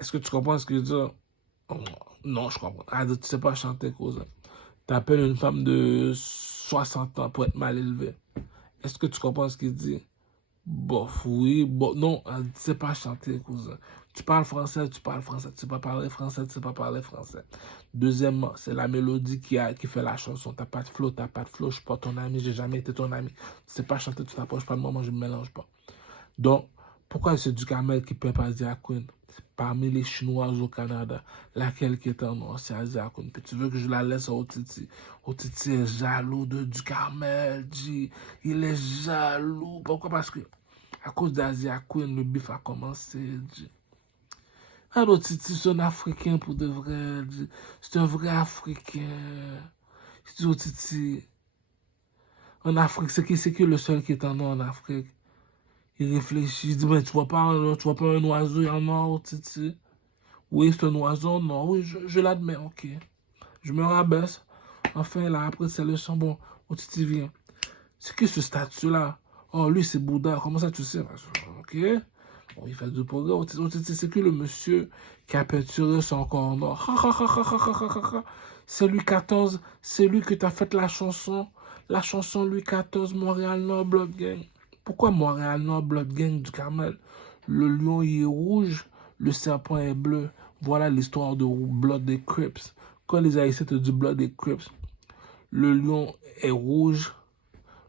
Est-ce que tu comprends ce qu'il dit? Oh, non, je comprends. Elle dit, tu sais pas chanter, cousin. T'appelles une femme de 60 ans pour être mal élevée. Est-ce que tu comprends ce qu'il dit? Bof, oui, bon, non, tu sais pas chanter, cousin. Tu parles français, tu parles français. Tu sais pas parler français, tu sais pas parler français. Deuxièmement, c'est la mélodie qui fait la chanson. T'as pas de flow, je suis pas ton ami, j'ai jamais été ton ami. Tu sais pas chanter, tu t'approches pas de moi, moi je me mélange pas. Donc, pourquoi c'est du Camel qui peut pas Asia Queen? Parmi les Chinoises au Canada, laquelle qui est en or, c'est Asia Queen. Puis tu veux que je la laisse au Titi? Au Titi est jaloux de du Carmel, G. Il est jaloux. Pourquoi? Parce que à cause d'Asia Queen, le bif a commencé, G. Alors Titi, c'est un Africain pour de vrai, G. C'est un vrai Africain. Je dis au Titi, en Afrique, c'est qui le seul qui est en or en Afrique? Il réfléchit, il dit, mais tu vois pas un oiseau en or, Titi? Oui, c'est un oiseau, non, oui, je l'admets, ok. Je me rabaisse. Enfin, là, après, c'est le son, bon, oh, Titi vient. C'est qui ce statut-là? Oh, lui, c'est Bouddha, comment ça tu sais? Ok. Bon, il fait du progrès. Oh, Titi, c'est qui le monsieur qui a peinturé son corps en or? C'est Louis XIV, c'est lui que t'as fait la chanson Louis XIV, Montréal Nord Blood Gang. Pourquoi Montréal Nord Blood Gang du Carmel? Le lion il est rouge, le serpent est bleu. Voilà l'histoire de Blood des Crips. Quand les Haïtiens te disent Blood des Crips, le lion est rouge,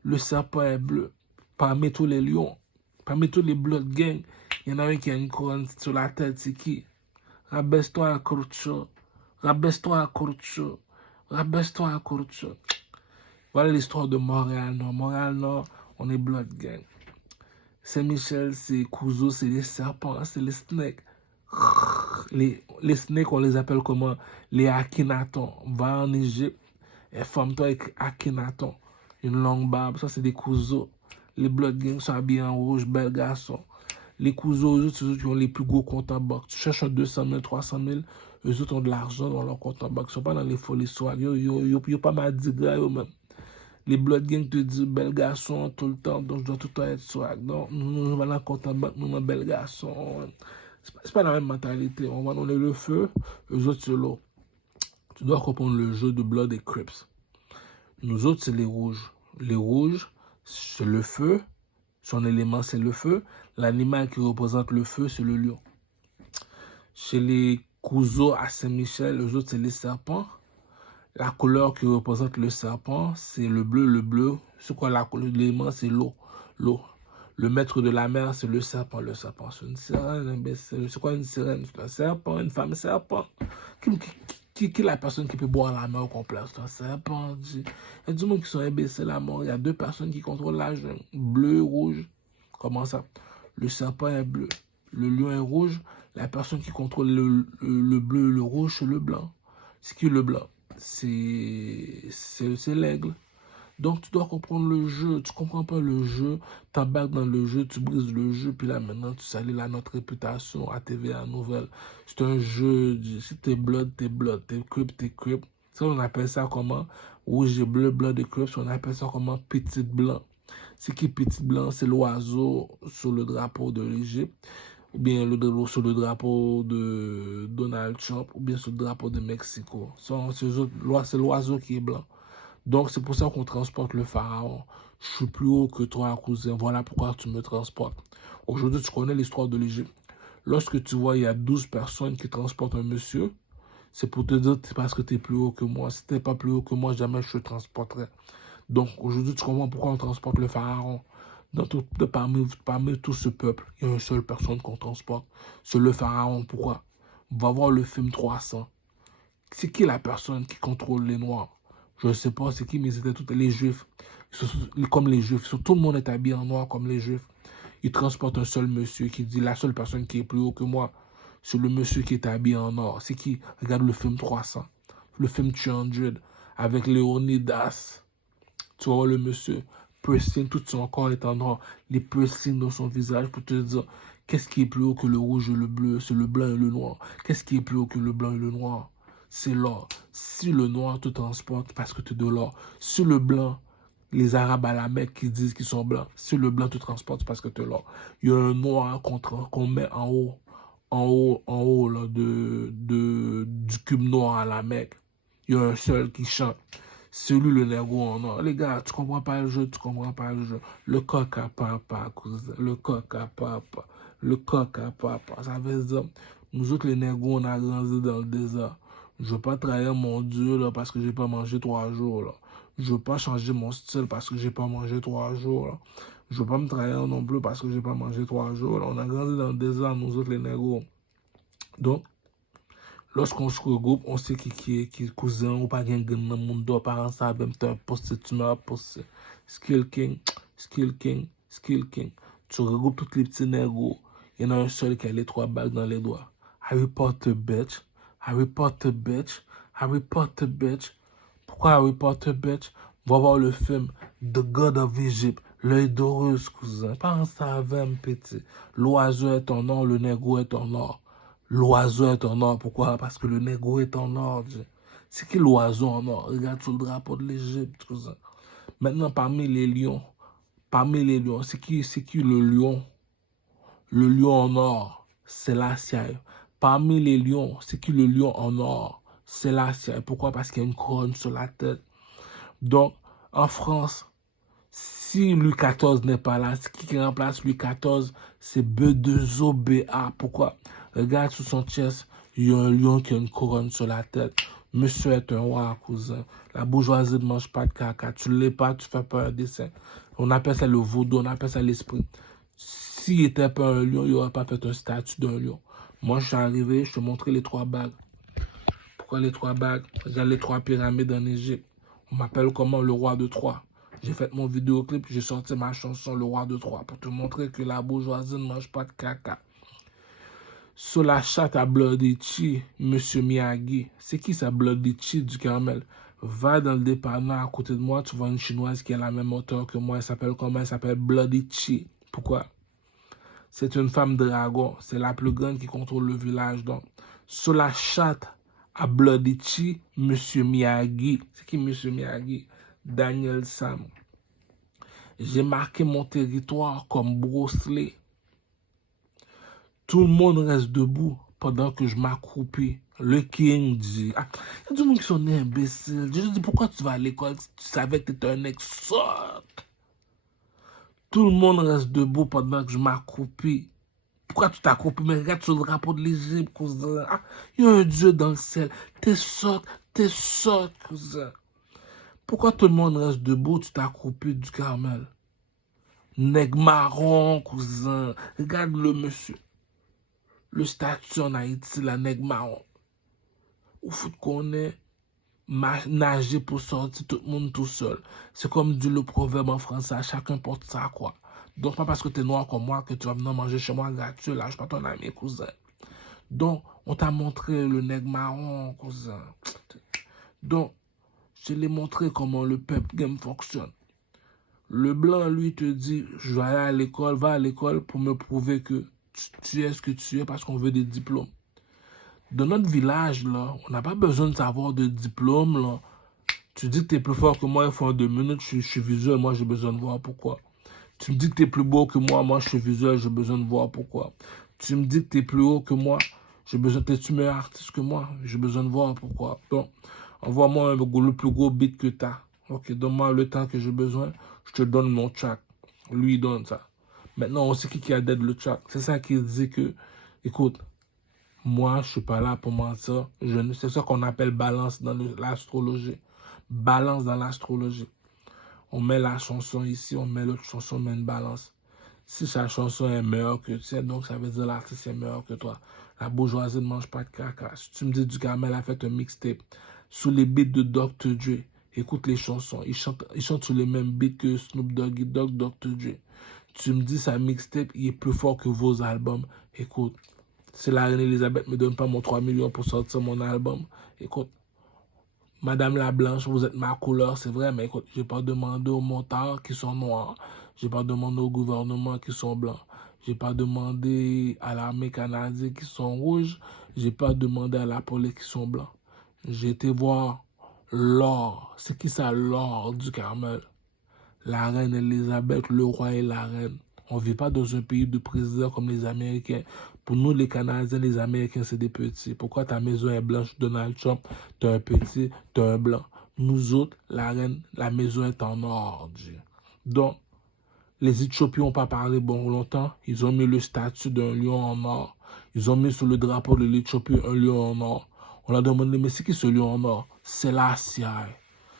le serpent est bleu. Parmi tous les lions, parmi tous les Blood Gang, il y en a un qui a une couronne sur la tête, c'est qui? Rabaisse-toi à Corcho. Rabaisse-toi à Corcho. Rabaisse-toi à Corcho. Voilà l'histoire de Montréal Nord. Montréal Nord, on est Blood Gang. Saint-Michel, c'est Couzeau, c'est les serpents, c'est les snakes. Les snakes, on les appelle comment? Les Akhenaton. Va en Égypte et forme-toi avec Akhenaton. Une longue barbe, ça c'est des Couzeaux. Les Blood Gang sont habillés en rouge, bel garçon. Les Couzeaux, eux autres, c'est eux qui ont les plus gros comptes en banque. Tu cherches un 200 000, 300 000, eux autres ont de l'argent dans leur compte en banque. Ils ne sont pas dans les folies soirs. Ils n'ont pas Mardi Gras eux-mêmes. Les blood gangs te disent bel garçon tout le temps, donc je dois tout le temps être swag. Donc, nous allons compte en banque, nous sommes bel garçon. C'est pas la même mentalité. On va donner le feu, eux autres c'est l'eau. Tu dois comprendre le jeu de Blood et Crips. Nous autres, c'est les rouges. Les rouges, c'est le feu. Son élément, c'est le feu. L'animal qui représente le feu, c'est le lion. Chez les Couzeaux à Saint-Michel, eux autres, c'est les serpents. La couleur qui représente le serpent, c'est le bleu. Le bleu, c'est quoi l'élément? C'est l'eau. L'eau. Le maître de la mer, c'est le serpent. Le serpent, c'est une sirène. C'est quoi une sirène? C'est un serpent, une femme serpent. Qui est la personne qui peut boire la mer au complet? C'est un serpent. Il y a du monde qui sont imbéciles à mort. Il y a deux personnes qui contrôlent la jungle. Bleu, rouge. Comment ça? Le serpent est bleu. Le lion est rouge. La personne qui contrôle le bleu et le rouge, c'est le blanc. C'est qui le blanc? C'est l'aigle. Donc, tu dois comprendre le jeu. Tu comprends pas le jeu, t'embarques dans le jeu, tu brises le jeu, puis là, maintenant, tu salis notre réputation à TVA Nouvelle. C'est un jeu. Si t'es blood, t'es blood. T'es crip, t'es crip. Ça, on appelle ça comment? Rouge et bleu, blood et crip. On appelle ça comment? Petit blanc. C'est qui petit blanc? C'est l'oiseau sur le drapeau de l'Égypte, ou bien sur le drapeau de Donald Trump, ou bien sur le drapeau de Mexico. C'est l'oiseau qui est blanc. Donc, c'est pour ça qu'on transporte le pharaon. Je suis plus haut que toi, cousin. Voilà pourquoi tu me transportes. Aujourd'hui, tu connais l'histoire de l'Égypte. Lorsque tu vois, il y a 12 personnes qui transportent un monsieur, c'est pour te dire c'est parce que tu es plus haut que moi. Si tu n'es pas plus haut que moi, jamais je te transporterai. Donc, aujourd'hui, tu comprends pourquoi on transporte le pharaon. Parmi tout ce peuple, il y a une seule personne qu'on transporte. C'est le pharaon. Pourquoi? Va voir le film 300. C'est qui la personne qui contrôle les Noirs? Je ne sais pas c'est qui, mais c'était tous les Juifs. Comme les Juifs. Tout le monde est habillé en noir comme les Juifs. Ils transportent un seul monsieur qui dit la seule personne qui est plus haut que moi, c'est le monsieur qui est habillé en or. C'est qui? Regarde le film 300. Le film 300 avec Léonidas. Tu vois le monsieur, piercing, tout son corps est en or. Les piercings dans son visage pour te dire qu'est-ce qui est plus haut que le rouge et le bleu? C'est le blanc et le noir. Qu'est-ce qui est plus haut que le blanc et le noir? C'est l'or. Si le noir te transporte parce que tu es de l'or, si le blanc, les Arabes à la Mecque qui disent qu'ils sont blancs, si le blanc te transporte parce que tu es l'or, il y a un noir qu'on met en haut là, du cube noir à la Mecque. Il y a un seul qui chante. Celui le négro en or. Les gars, tu comprends pas le jeu, tu comprends pas le jeu. Le coq à papa, cousin. Le coq à papa. Le coq à papa. Ça veut dire, nous autres les négros, on a grandi dans le désert. Je veux pas trahir mon Dieu là, parce que j'ai pas mangé 3 jours. Là. Je veux pas changer mon style parce que j'ai pas mangé 3 jours. Là. Je veux pas me trahir non plus parce que j'ai pas mangé 3 jours. Là. On a grandi dans le désert, nous autres les négros. Donc, lorsqu'on se regroupe, on sait qui est cousin ou pas qui est dans le monde. Par ça, même temps, poster, tu m'as posté. Skill King, Skill King, Skill King. Tu regroupes tous les petits négros. Il y en a un seul qui a les 3 bagues dans les doigts. Harry Potter, bitch. Harry Potter, bitch. Harry Potter, bitch. Pourquoi Harry Potter, bitch? Va voir le film The God of Egypt. L'œil d'Horus, cousin. Pense ça avec petit. L'oiseau est en or, le négro est en or. L'oiseau est en or. Pourquoi? Parce que le négro est en or. C'est qui l'oiseau en or? Regarde sur le drapeau de l'Égypte, cousin. Maintenant, parmi les lions, c'est qui le lion? Le lion en or, c'est la Siaï. Parmi les lions, c'est qui le lion en or? C'est la Siaï. Pourquoi? Parce qu'il y a une couronne sur la tête. Donc, en France, si Louis XIV n'est pas là, ce qui remplace Louis XIV, c'est B2OBA. Pourquoi? Regarde sous son chest, il y a un lion qui a une couronne sur la tête. Monsieur est un roi, cousin. La bourgeoisie ne mange pas de caca. Tu ne l'es pas, tu fais pas un dessin. On appelle ça le vaudou, on appelle ça l'esprit. S'il n'était pas un lion, il n'aurait pas fait un statut d'un lion. Moi, je suis arrivé, je te montrais les 3 bagues. Pourquoi les 3 bagues? Regarde les 3 pyramides en Égypte. On m'appelle comment? Le roi de Troie. J'ai fait mon vidéoclip, j'ai sorti ma chanson Le Roi de Troie pour te montrer que la bourgeoisie ne mange pas de caca. Sur la chatte à Bloody Chi, Monsieur Miyagi. C'est qui ça, Bloody Chi du Carmel? Va dans le dépanneur à côté de moi, tu vois une chinoise qui a la même hauteur que moi. Elle s'appelle comment? Elle s'appelle Bloody Chi. Pourquoi? C'est une femme dragon. C'est la plus grande qui contrôle le village. Donc, sur la chatte à Bloody Chi, Monsieur Miyagi. C'est qui Monsieur Miyagi? Daniel Sam. J'ai marqué mon territoire comme Bruce. Tout le monde reste debout pendant que je m'accroupis. Le King dit, ah, il y a du monde qui sont imbéciles. Je dis, pourquoi tu vas à l'école si tu savais que tu étais un exote? Tout le monde reste debout pendant que je m'accroupis. Pourquoi tu t'accroupis? Mais regarde sur le drapeau de l'Égypte, cousin. Ah, il y a un Dieu dans le ciel. T'es sotte, cousin. Pourquoi tout le monde reste debout, tu t'accroupis du Carmel? Nègre marron, cousin. Regarde le monsieur. Le statut en Haïti, la nègre marron. Ou faut qu'on ait nager pour sortir tout le monde tout seul. C'est comme dit le proverbe en français, chacun porte sa croix. Donc, pas parce que tu es noir comme moi que tu vas venir manger chez moi gratuit, là, je suis pas ton ami, cousin. Donc, on t'a montré le nègre marron, cousin. Donc, je l'ai montré comment le peuple game fonctionne. Le blanc, lui, te dit, je vais aller à l'école, va à l'école pour me prouver que tu es ce que tu es parce qu'on veut des diplômes. Dans notre village, là, on n'a pas besoin de savoir de diplôme, là. Tu dis que tu es plus fort que moi, il faut 2 minutes, je suis visuel, moi j'ai besoin de voir pourquoi. Tu me dis que tu es plus beau que moi je suis visuel, j'ai besoin de voir pourquoi. Tu me dis que tu es plus haut que moi, j'ai besoin d'être meilleur artiste que moi, j'ai besoin de voir pourquoi. Donc, envoie-moi le plus gros beat que tu as. Ok, donne-moi le temps que j'ai besoin, je te donne mon track. Lui, il donne ça. Maintenant, on sait qui a dead le track. C'est ça qui dit que, écoute, moi, je suis pas là pour mentir. C'est ça qu'on appelle balance dans l'astrologie. Balance dans l'astrologie. On met la chanson ici, on met l'autre chanson, on met une balance. Si sa chanson est meilleure que tienne, donc ça veut dire l'artiste est meilleur que toi. La bourgeoisie ne mange pas de caca. Si tu me dis du Carmel a fait un mixtape sous les beats de Dr. Dre, écoute les chansons. Il chante sur les mêmes beats que Snoop Doggy Dogg, Dr. Dre. Tu me dis sa mixtape, il est plus fort que vos albums. Écoute, si la reine Elisabeth me donne pas mon 3 millions pour sortir mon album, écoute, Madame la Blanche, vous êtes ma couleur, c'est vrai, mais écoute, j'ai pas demandé aux montards qui sont noirs. J'ai pas demandé au gouvernement qui sont blancs. J'ai pas demandé à l'armée canadienne qui sont rouges. J'ai pas demandé à la police qui sont blancs. J'ai été voir l'or. C'est qui ça, l'or du Carmel? La reine Elisabeth, le roi et la reine. On ne vit pas dans un pays de présidents comme les Américains. Pour nous, les Canadiens, les Américains, c'est des petits. Pourquoi ta maison est blanche, Donald Trump, t'as un petit, t'as un blanc? Nous autres, la reine, la maison est en or, Dieu. Donc, les Éthiopiens n'ont pas parlé bon longtemps. Ils ont mis le statut d'un lion en or. Ils ont mis sur le drapeau de l'Éthiopie un lion en or. On leur a demandé, mais c'est qui ce lion en or? C'est la CIA.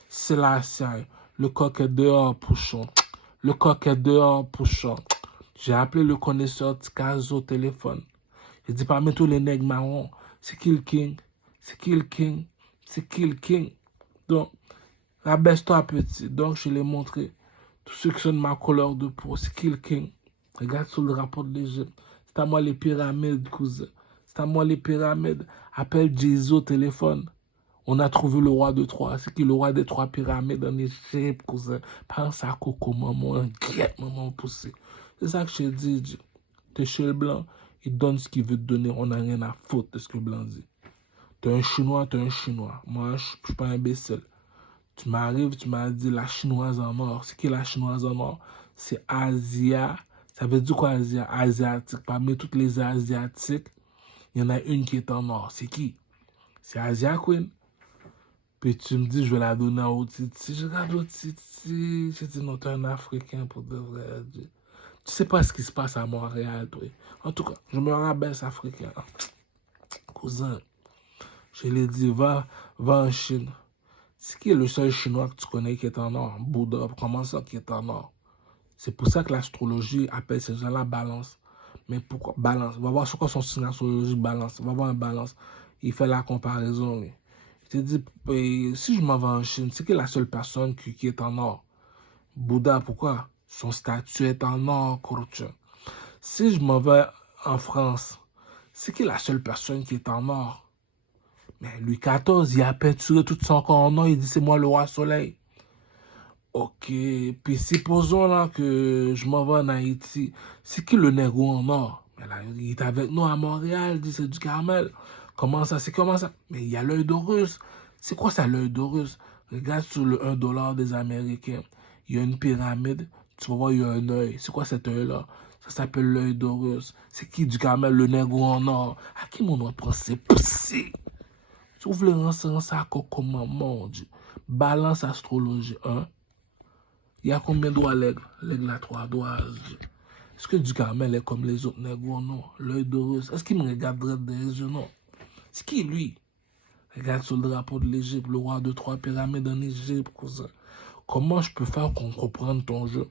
C'est la CIA. Le coq est dehors, pouchon. Le coq est dehors, pouchon. J'ai appelé le connaisseur Tikazo au téléphone. J'ai dit, parmi tous les nègres marrons, c'est qui le king? C'est qui le king? C'est qui le king? Donc, rabaisse-toi petit. Donc, je l'ai montré. Tous ceux qui sont de ma couleur de peau, c'est qui le king? Regarde sur le rapport de l'Égypte. C'est à moi les pyramides, cousin. C'est à moi les pyramides. Appelle Jésus au téléphone. On a trouvé le roi de Troie. C'est qui le roi des 3 pyramides en Égypte, cousin? Pense à Coco, maman, un guette, maman poussé. C'est ça que je te dis. T'es chez le blanc, il donne ce qu'il veut te donner. On n'a rien à foutre de ce que le blanc dit. T'es un Chinois, t'es un Chinois. Moi, je suis pas imbécile. Tu m'arrives, tu m'as dit la chinoise en or. C'est qui la chinoise en or? C'est Asia. Ça veut dire quoi, Asia? Asiatique. Parmi toutes les Asiatiques, il y en a une qui est en or. C'est qui? C'est Asia Queen. Puis tu me dis, je vais la donner à Otiti. Je regarde Otiti. Je dis, non, t'es un Africain pour de vrai. Tu sais pas ce qui se passe à Montréal, toi. En tout cas, je me rabaisse africain. Cousin, je l'ai dit, va en Chine. C'est qui est le seul Chinois que tu connais qui est en or? Bouddha, comment ça qui est en or? C'est pour ça que l'astrologie appelle ces gens-là balance. Mais pourquoi balance? Va voir sur quoi son signe astrologique balance. Va voir un balance. Il fait la comparaison. Lui. Il te dit, si je m'en vais en Chine, c'est qui est la seule personne qui est en or? Bouddha, pourquoi? Son statut est en or, coach. Si je m'en vais en France, c'est qui est la seule personne qui est en or? Mais Louis XIV, il a peinturé tout son corps en or, il dit c'est moi le roi soleil. Ok, puis supposons là que je m'en vais en Haïti, c'est qui le négro en or? Mais là, il est avec nous à Montréal, il dit c'est du Carmel. Comment ça, c'est comment ça? Mais il y a l'œil d'Horus. C'est quoi ça l'œil d'Horus? Regarde sur le 1 $ des Américains. Il y a une pyramide. Tu vas voir, il y a un œil. C'est quoi cet œil-là? Ça s'appelle l'œil d'Horus. C'est qui du Carmel, le nègre en or? À qui mon nom prend ces poussées? Si vous voulez renseigner ça, comment, mon Dieu? Balance astrologie 1. Il y a combien de doigts l'aigle? L'aigle a 3 doigts. Est-ce que du Carmel est comme les autres nègres? Non. L'œil d'Horus. Est-ce qu'il me regarderait dans les yeux? Non. C'est qui lui? Regarde sur le drapeau de l'Égypte, le roi de 3 pyramides en Égypte, cousin. Comment je peux faire qu'on comprenne ton jeu?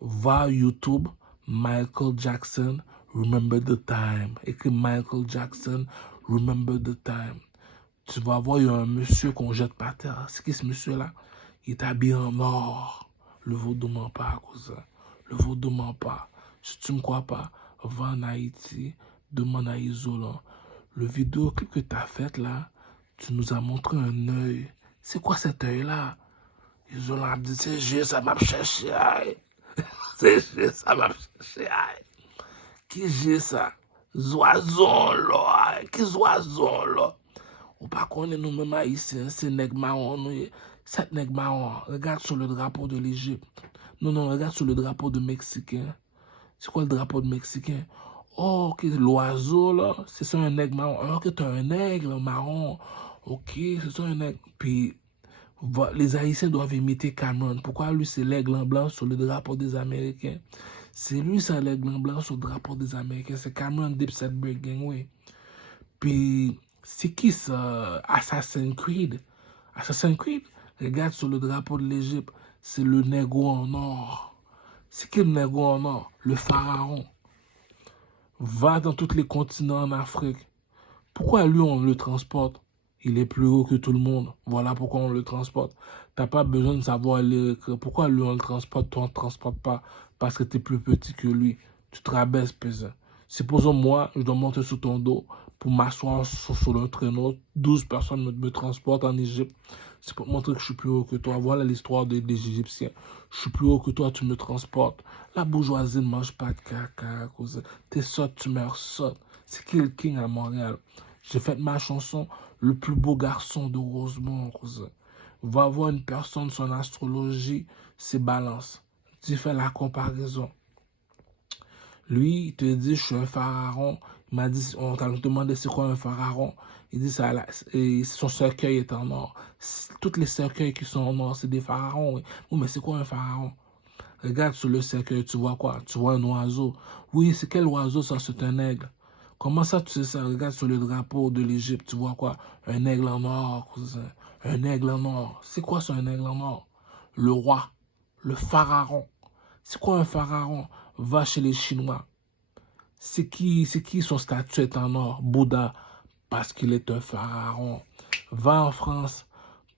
Va à YouTube, Michael Jackson, Remember the Time. Écris Michael Jackson, Remember the Time. Tu vas voir, il y a un monsieur qu'on jette par terre. C'est qui ce monsieur-là? Il est habillé en or. Le vaudou ment pas, cousin. Le vaudou ment pas. Si tu me crois pas, va en Haïti, demande à Isolant. Le vidéoclip que tu as fait là, tu nous as montré un œil. C'est quoi cet œil-là? Isolant a dit, c'est G, ça m'a cherché, aïe. C'est G, ça m'a cherché, aïe. Qui G ça? Zoison là, aïe. Qui zoison là? Ou pas qu'on est nous-mêmes haïtiens, c'est nègre marron, nous. Cette nègre marron, regarde sur le drapeau de l'Égypte. Non, regarde sur le drapeau de Mexicain. C'est quoi le drapeau de Mexicain? Oh, ok, l'oiseau, là, c'est ça un aigle marron. Alors que t'as un aigle marron. Ok, c'est ça un aigle. Puis, les Haïtiens doivent imiter Cameron. Pourquoi lui, c'est l'aigle en blanc sur le drapeau des Américains? C'est lui, c'est l'aigle en blanc sur le drapeau des Américains. C'est Cameron Dipset Breaking, oui. Puis, c'est qui ça? Assassin's Creed. Assassin's Creed, regarde sur le drapeau de l'Égypte. C'est le négro en or. C'est qui le négro en or? Le pharaon. Va dans tous les continents en Afrique. Pourquoi lui, on le transporte? Il est plus haut que tout le monde. Voilà pourquoi on le transporte. T'as pas besoin de savoir pourquoi lui, on le transporte, toi, on ne le transporte pas. Parce que tu es plus petit que lui. Tu te rabaisses, pesant. Supposons, moi, je dois monter sur ton dos pour m'asseoir sur un traîneau. 12 personnes me transportent en Égypte. C'est pour te montrer que je suis plus haut que toi. Voilà l'histoire des Égyptiens. Je suis plus haut que toi, tu me transportes. La bourgeoisie ne mange pas de caca. T'es sotte, tu meurs sotte. C'est qui le king à Montréal? J'ai fait ma chanson, le plus beau garçon de Rosemont, cousin. Va voir une personne, son astrologie, c'est balance. Tu fais la comparaison. Lui, il te dit, je suis un pharaon. Il m'a dit, on t'a demandé c'est quoi un pharaon. Il dit, ça, son cercueil est en or. Toutes les cercueils qui sont en or, c'est des pharaons. Oui, oui, mais c'est quoi un pharaon? Regarde sur le cercueil, tu vois quoi? Tu vois un oiseau. Oui, c'est quel oiseau ça? C'est un aigle. Comment ça, tu sais ça? Regarde sur le drapeau de l'Égypte, tu vois quoi? Un aigle en or, cousin. Un aigle en or. C'est quoi ça, un aigle en or? Le roi. Le pharaon. C'est quoi un pharaon? Va chez les Chinois. C'est qui son statue est en or? Bouddha. Parce qu'il est un pharaon. Va en France.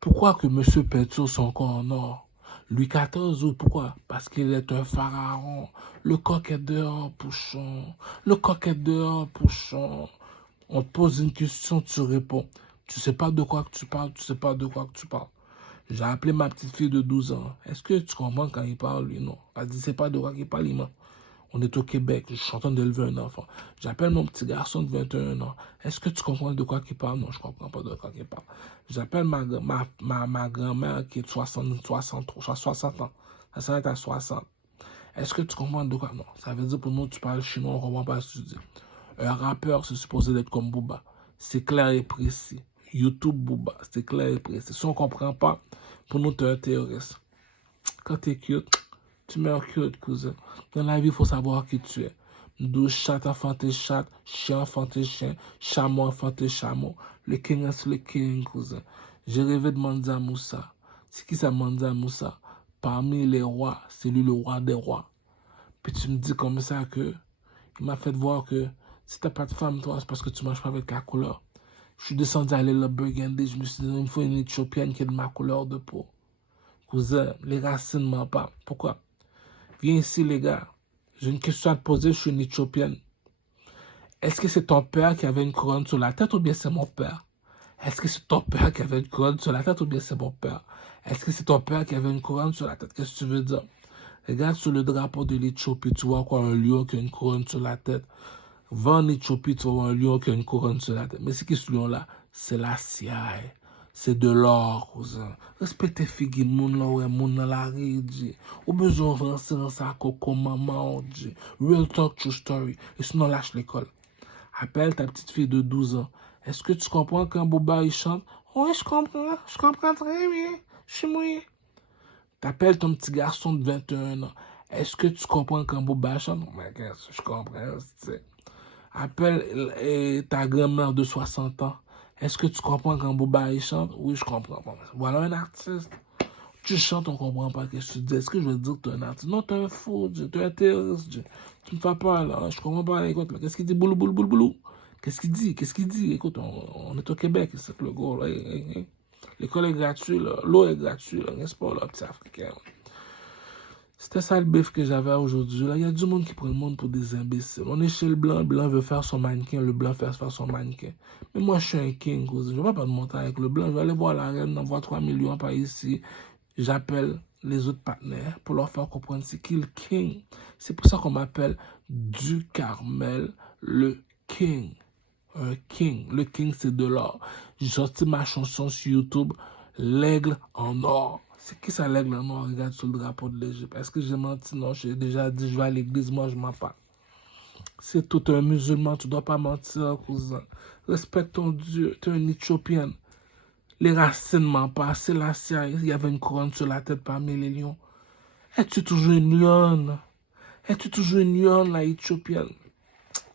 Pourquoi que M. Pétion sont encore en or? Louis XIV, pourquoi? Parce qu'il est un pharaon. Le coq est dehors, Pouchon. Le coq est dehors, Pouchon. On te pose une question, tu réponds. Tu sais pas de quoi que tu parles, tu sais pas de quoi que tu parles. J'ai appelé ma petite fille de 12 ans. Est-ce que tu comprends quand il parle, lui? Non. Elle dit, c'est pas de quoi qu'il parle, il ment. On est au Québec, je suis en train d'élever un enfant. J'appelle mon petit garçon de 21 ans. Est-ce que tu comprends de quoi il parle? Non, je ne comprends pas de quoi il parle. J'appelle ma grand-mère qui est de 60 ans. Ça s'arrête à 60. Est-ce que tu comprends de quoi? Non, ça veut dire pour nous, tu parles chinois, on ne comprend pas ce que tu dis. Un rappeur, c'est supposé d'être comme Booba. C'est clair et précis. YouTube Booba, c'est clair et précis. Si on ne comprend pas, pour nous, tu es un terroriste. Quand tu es cute, tu meurs cute, cousin. Dans la vie, il faut savoir qui tu es. D'où chat enfanté chat, chien enfanté chien, chameau enfanté chameau. Le king est le king, cousin. J'ai rêvé de Mansa Moussa. C'est qui ça, Mansa Moussa? Parmi les rois, c'est lui le roi des rois. Puis tu me dis comme ça que, il m'a fait voir que si t'as pas de femme, toi, c'est parce que tu manges pas avec la couleur. Je suis descendu à l'île Burgundy, je me suis dit, il me faut une Éthiopienne qui est de ma couleur de peau. Cousin, les racines ne mentent pas. Pourquoi? Viens ici, les gars. J'ai une question à te poser, je suis une Éthiopienne. Est-ce que c'est ton père qui avait une couronne sur la tête ou bien c'est mon père? Est-ce que c'est ton père qui avait une couronne sur la tête ou bien c'est mon père? Est-ce que c'est ton père qui avait une couronne sur la tête? Qu'est-ce que tu veux dire? Regarde sur le drapeau de l'Éthiopie, tu vois quoi? Un lion qui a une couronne sur la tête. Va en Éthiopie, tu vas voir un lion qui a une couronne sur la tête. Mais c'est qui ce lion-là? C'est la CIA. c'est de l'or, cousin. Respectez figi moun là, ouais, moun dans la rue, dit. Ou besoin de rentrer dans sa coco maman, dit. Real talk, true story. Et sinon, lâche l'école. Appelle ta petite fille de 12 ans. Est-ce que tu comprends quand Boba il chante? Oui, je comprends très bien. Je suis mouillé. T'appelles ton petit garçon de 21 ans. Est-ce que tu comprends quand Boba chante? Oh my God, je comprends. Appelle ta grand-mère de 60 ans. Est-ce que tu comprends quand Boba il chante? Oui, je comprends. Voilà un artiste. Tu chantes, on comprend pas ce que tu dis. Est-ce que je veux dire que tu es un artiste? Non, tu es un fou, tu es un terroriste. Tu me fais peur, là. Je comprends pas. Écoute, qu'est-ce qu'il dit? Boulou, boulou, boulou, boulou. Qu'est-ce qu'il dit? Qu'est-ce qu'il dit? Écoute, on est au Québec, c'est le gars, là. L'école est gratuite, là. L'eau est gratuite, là. N'est-ce pas, là, petit Africain? C'était ça le bif que j'avais aujourd'hui. Là, il y a du monde qui prend le monde pour des imbéciles. On est chez le blanc veut faire son mannequin, le blanc fait faire son mannequin. Mais moi, je suis un king, je ne vais pas monter avec le blanc. Je vais aller voir la reine, envoie 3 millions par ici. J'appelle les autres partenaires pour leur faire comprendre c'est qui le king. C'est pour ça qu'on m'appelle Du Carmel le king. Un king. Le king, c'est de l'or. J'ai sorti ma chanson sur YouTube, L'aigle en or. C'est qui ça, l'aigle en or? Regarde sur le drapeau de l'Égypte. Est-ce que j'ai menti? Non, j'ai déjà dit, je vais à l'église, moi, je m'en parle. C'est tout un musulman, tu ne dois pas mentir, cousin. Respecte ton Dieu, tu es un Éthiopien. Les racines m'en passent, c'est la science. Il y avait une couronne sur la tête parmi les lions. Es-tu toujours une lionne? Es-tu toujours une lionne, la Éthiopienne?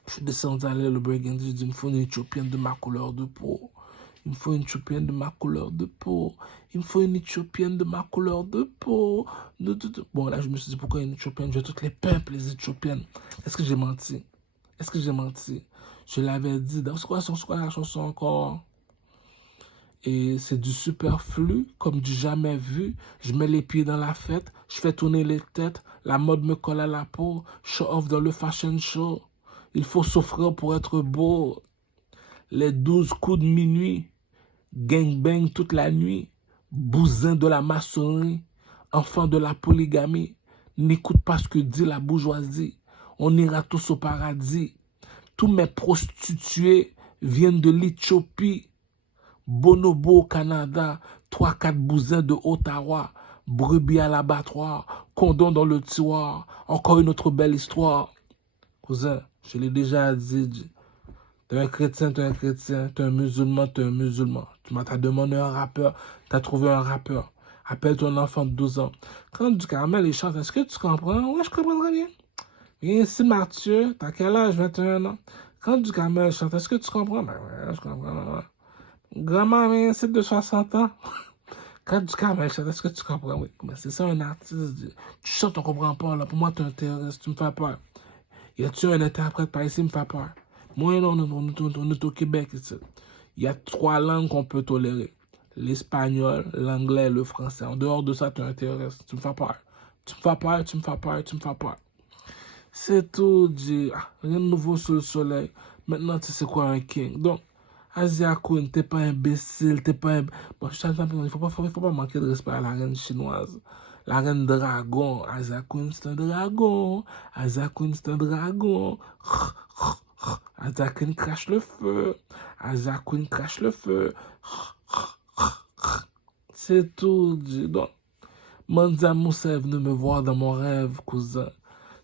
Je suis descendu à le Burgundy, j'ai dit, il me faut une Éthiopienne de ma couleur de peau. Il me faut une Éthiopienne de ma couleur de peau. Il me faut une Éthiopienne de ma couleur de peau. Bon, là, je me suis dit, pourquoi une Éthiopienne? Je veux toutes les peuples, les Éthiopiennes. Est-ce que j'ai menti? Est-ce que j'ai menti? Je l'avais dit. C'est quoi la chanson encore? Et c'est du superflu, comme du jamais vu. Je mets les pieds dans la fête. Je fais tourner les têtes. La mode me colle à la peau. Show off dans le fashion show. Il faut souffrir pour être beau. Les 12 coups de minuit. Gangbang toute la nuit, bousin de la maçonnerie, enfant de la polygamie, n'écoute pas ce que dit la bourgeoisie, on ira tous au paradis. Tous mes prostituées viennent de l'Éthiopie, bonobo au Canada, 3-4 bousins de Ottawa, brebis à l'abattoir, condom dans le tiroir, encore une autre belle histoire. Cousin, je l'ai déjà dit. T'es un chrétien, t'es un chrétien. T'es un musulman, t'es un musulman. Tu m'as demandé un rappeur, t'as trouvé un rappeur. Appelle ton enfant de 12 ans. Quand Du Carmel il chante, est-ce que tu comprends? Oui, je comprends très bien. Viens ici, Mathieu, t'as quel âge? 21 ans. Quand Du Carmel chante, est-ce que tu comprends? Ben ouais, je comprends. Grand-mère, viens ici de 60 ans. Quand Du Carmel chante, est-ce que tu comprends? Oui, mais c'est ça un artiste. Tu chantes, on comprend pas. Là. Pour moi, t'es un terroriste, tu me fais peur. Y a-tu un interprète par ici, il me fait peur. Moi, non, on est au Québec ici. Il y a 3 langues qu'on peut tolérer. L'espagnol, l'anglais et le français. En dehors de ça, tu es un terroriste. Tu me fais peur. Tu me fais peur, tu me fais peur, tu me fais peur. C'est tout, dit. Rien de nouveau sur le soleil. Maintenant, tu sais quoi un king. Donc, Asia Queen, t'es pas imbécile, t'es pas... Bon, il faut pas manquer de respect à la reine chinoise. La reine dragon. Asia Queen, c'est un dragon. Asia Queen, c'est un dragon. Asia Queen crache le feu. Asia Queen crache le feu. C'est tout. Donc, Mansa Moussa est venu me voir dans mon rêve, cousin.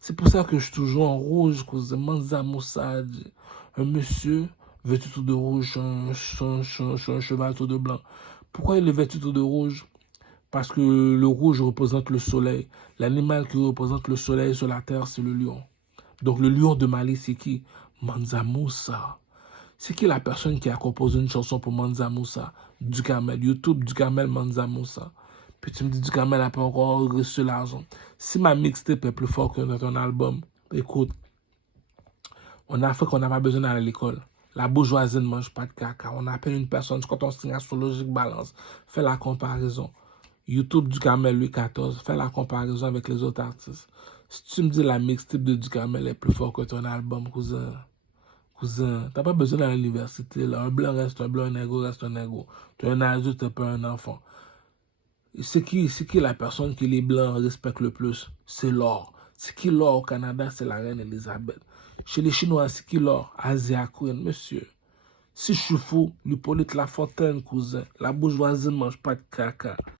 C'est pour ça que je suis toujours en rouge, cousin. Mansa Moussa, un monsieur vêtu tout de rouge, un cheval tout de blanc. Pourquoi il est vêtu tout de rouge? Parce que le rouge représente le soleil. L'animal qui représente le soleil sur la terre, c'est le lion. Donc le lion de Mali, c'est qui? Mansa Moussa. C'est qui la personne qui a composé une chanson pour Mansa Moussa? Du Carmel. YouTube, Du Carmel, Mansa Moussa. Puis tu me dis, Du Carmel n'a pas encore reçu l'argent. Si ma mixtape est plus forte que ton album, écoute, en Afrique, on n'a pas besoin d'aller à l'école. La bourgeoisie ne mange pas de caca. On appelle une personne, quand on signe astrologique balance, fais la comparaison. YouTube Du Carmel, Louis XIV, fais la comparaison avec les autres artistes. Si tu me dis la mixtape de Du Carmel est plus fort que ton album, cousin, t'as pas besoin d'aller à l'université. Un blanc reste un blanc, un nègre reste un nègre. Tu es un adulte, t'es pas un enfant. C'est qui la personne que les blancs respectent le plus? C'est l'or. C'est qui l'or au Canada? C'est la reine Elisabeth. Chez les Chinois, c'est qui l'or? Asia Queen, monsieur. Si je suis fou, Hippolyte Lafontaine, cousin. La bourgeoisie ne mange pas de caca.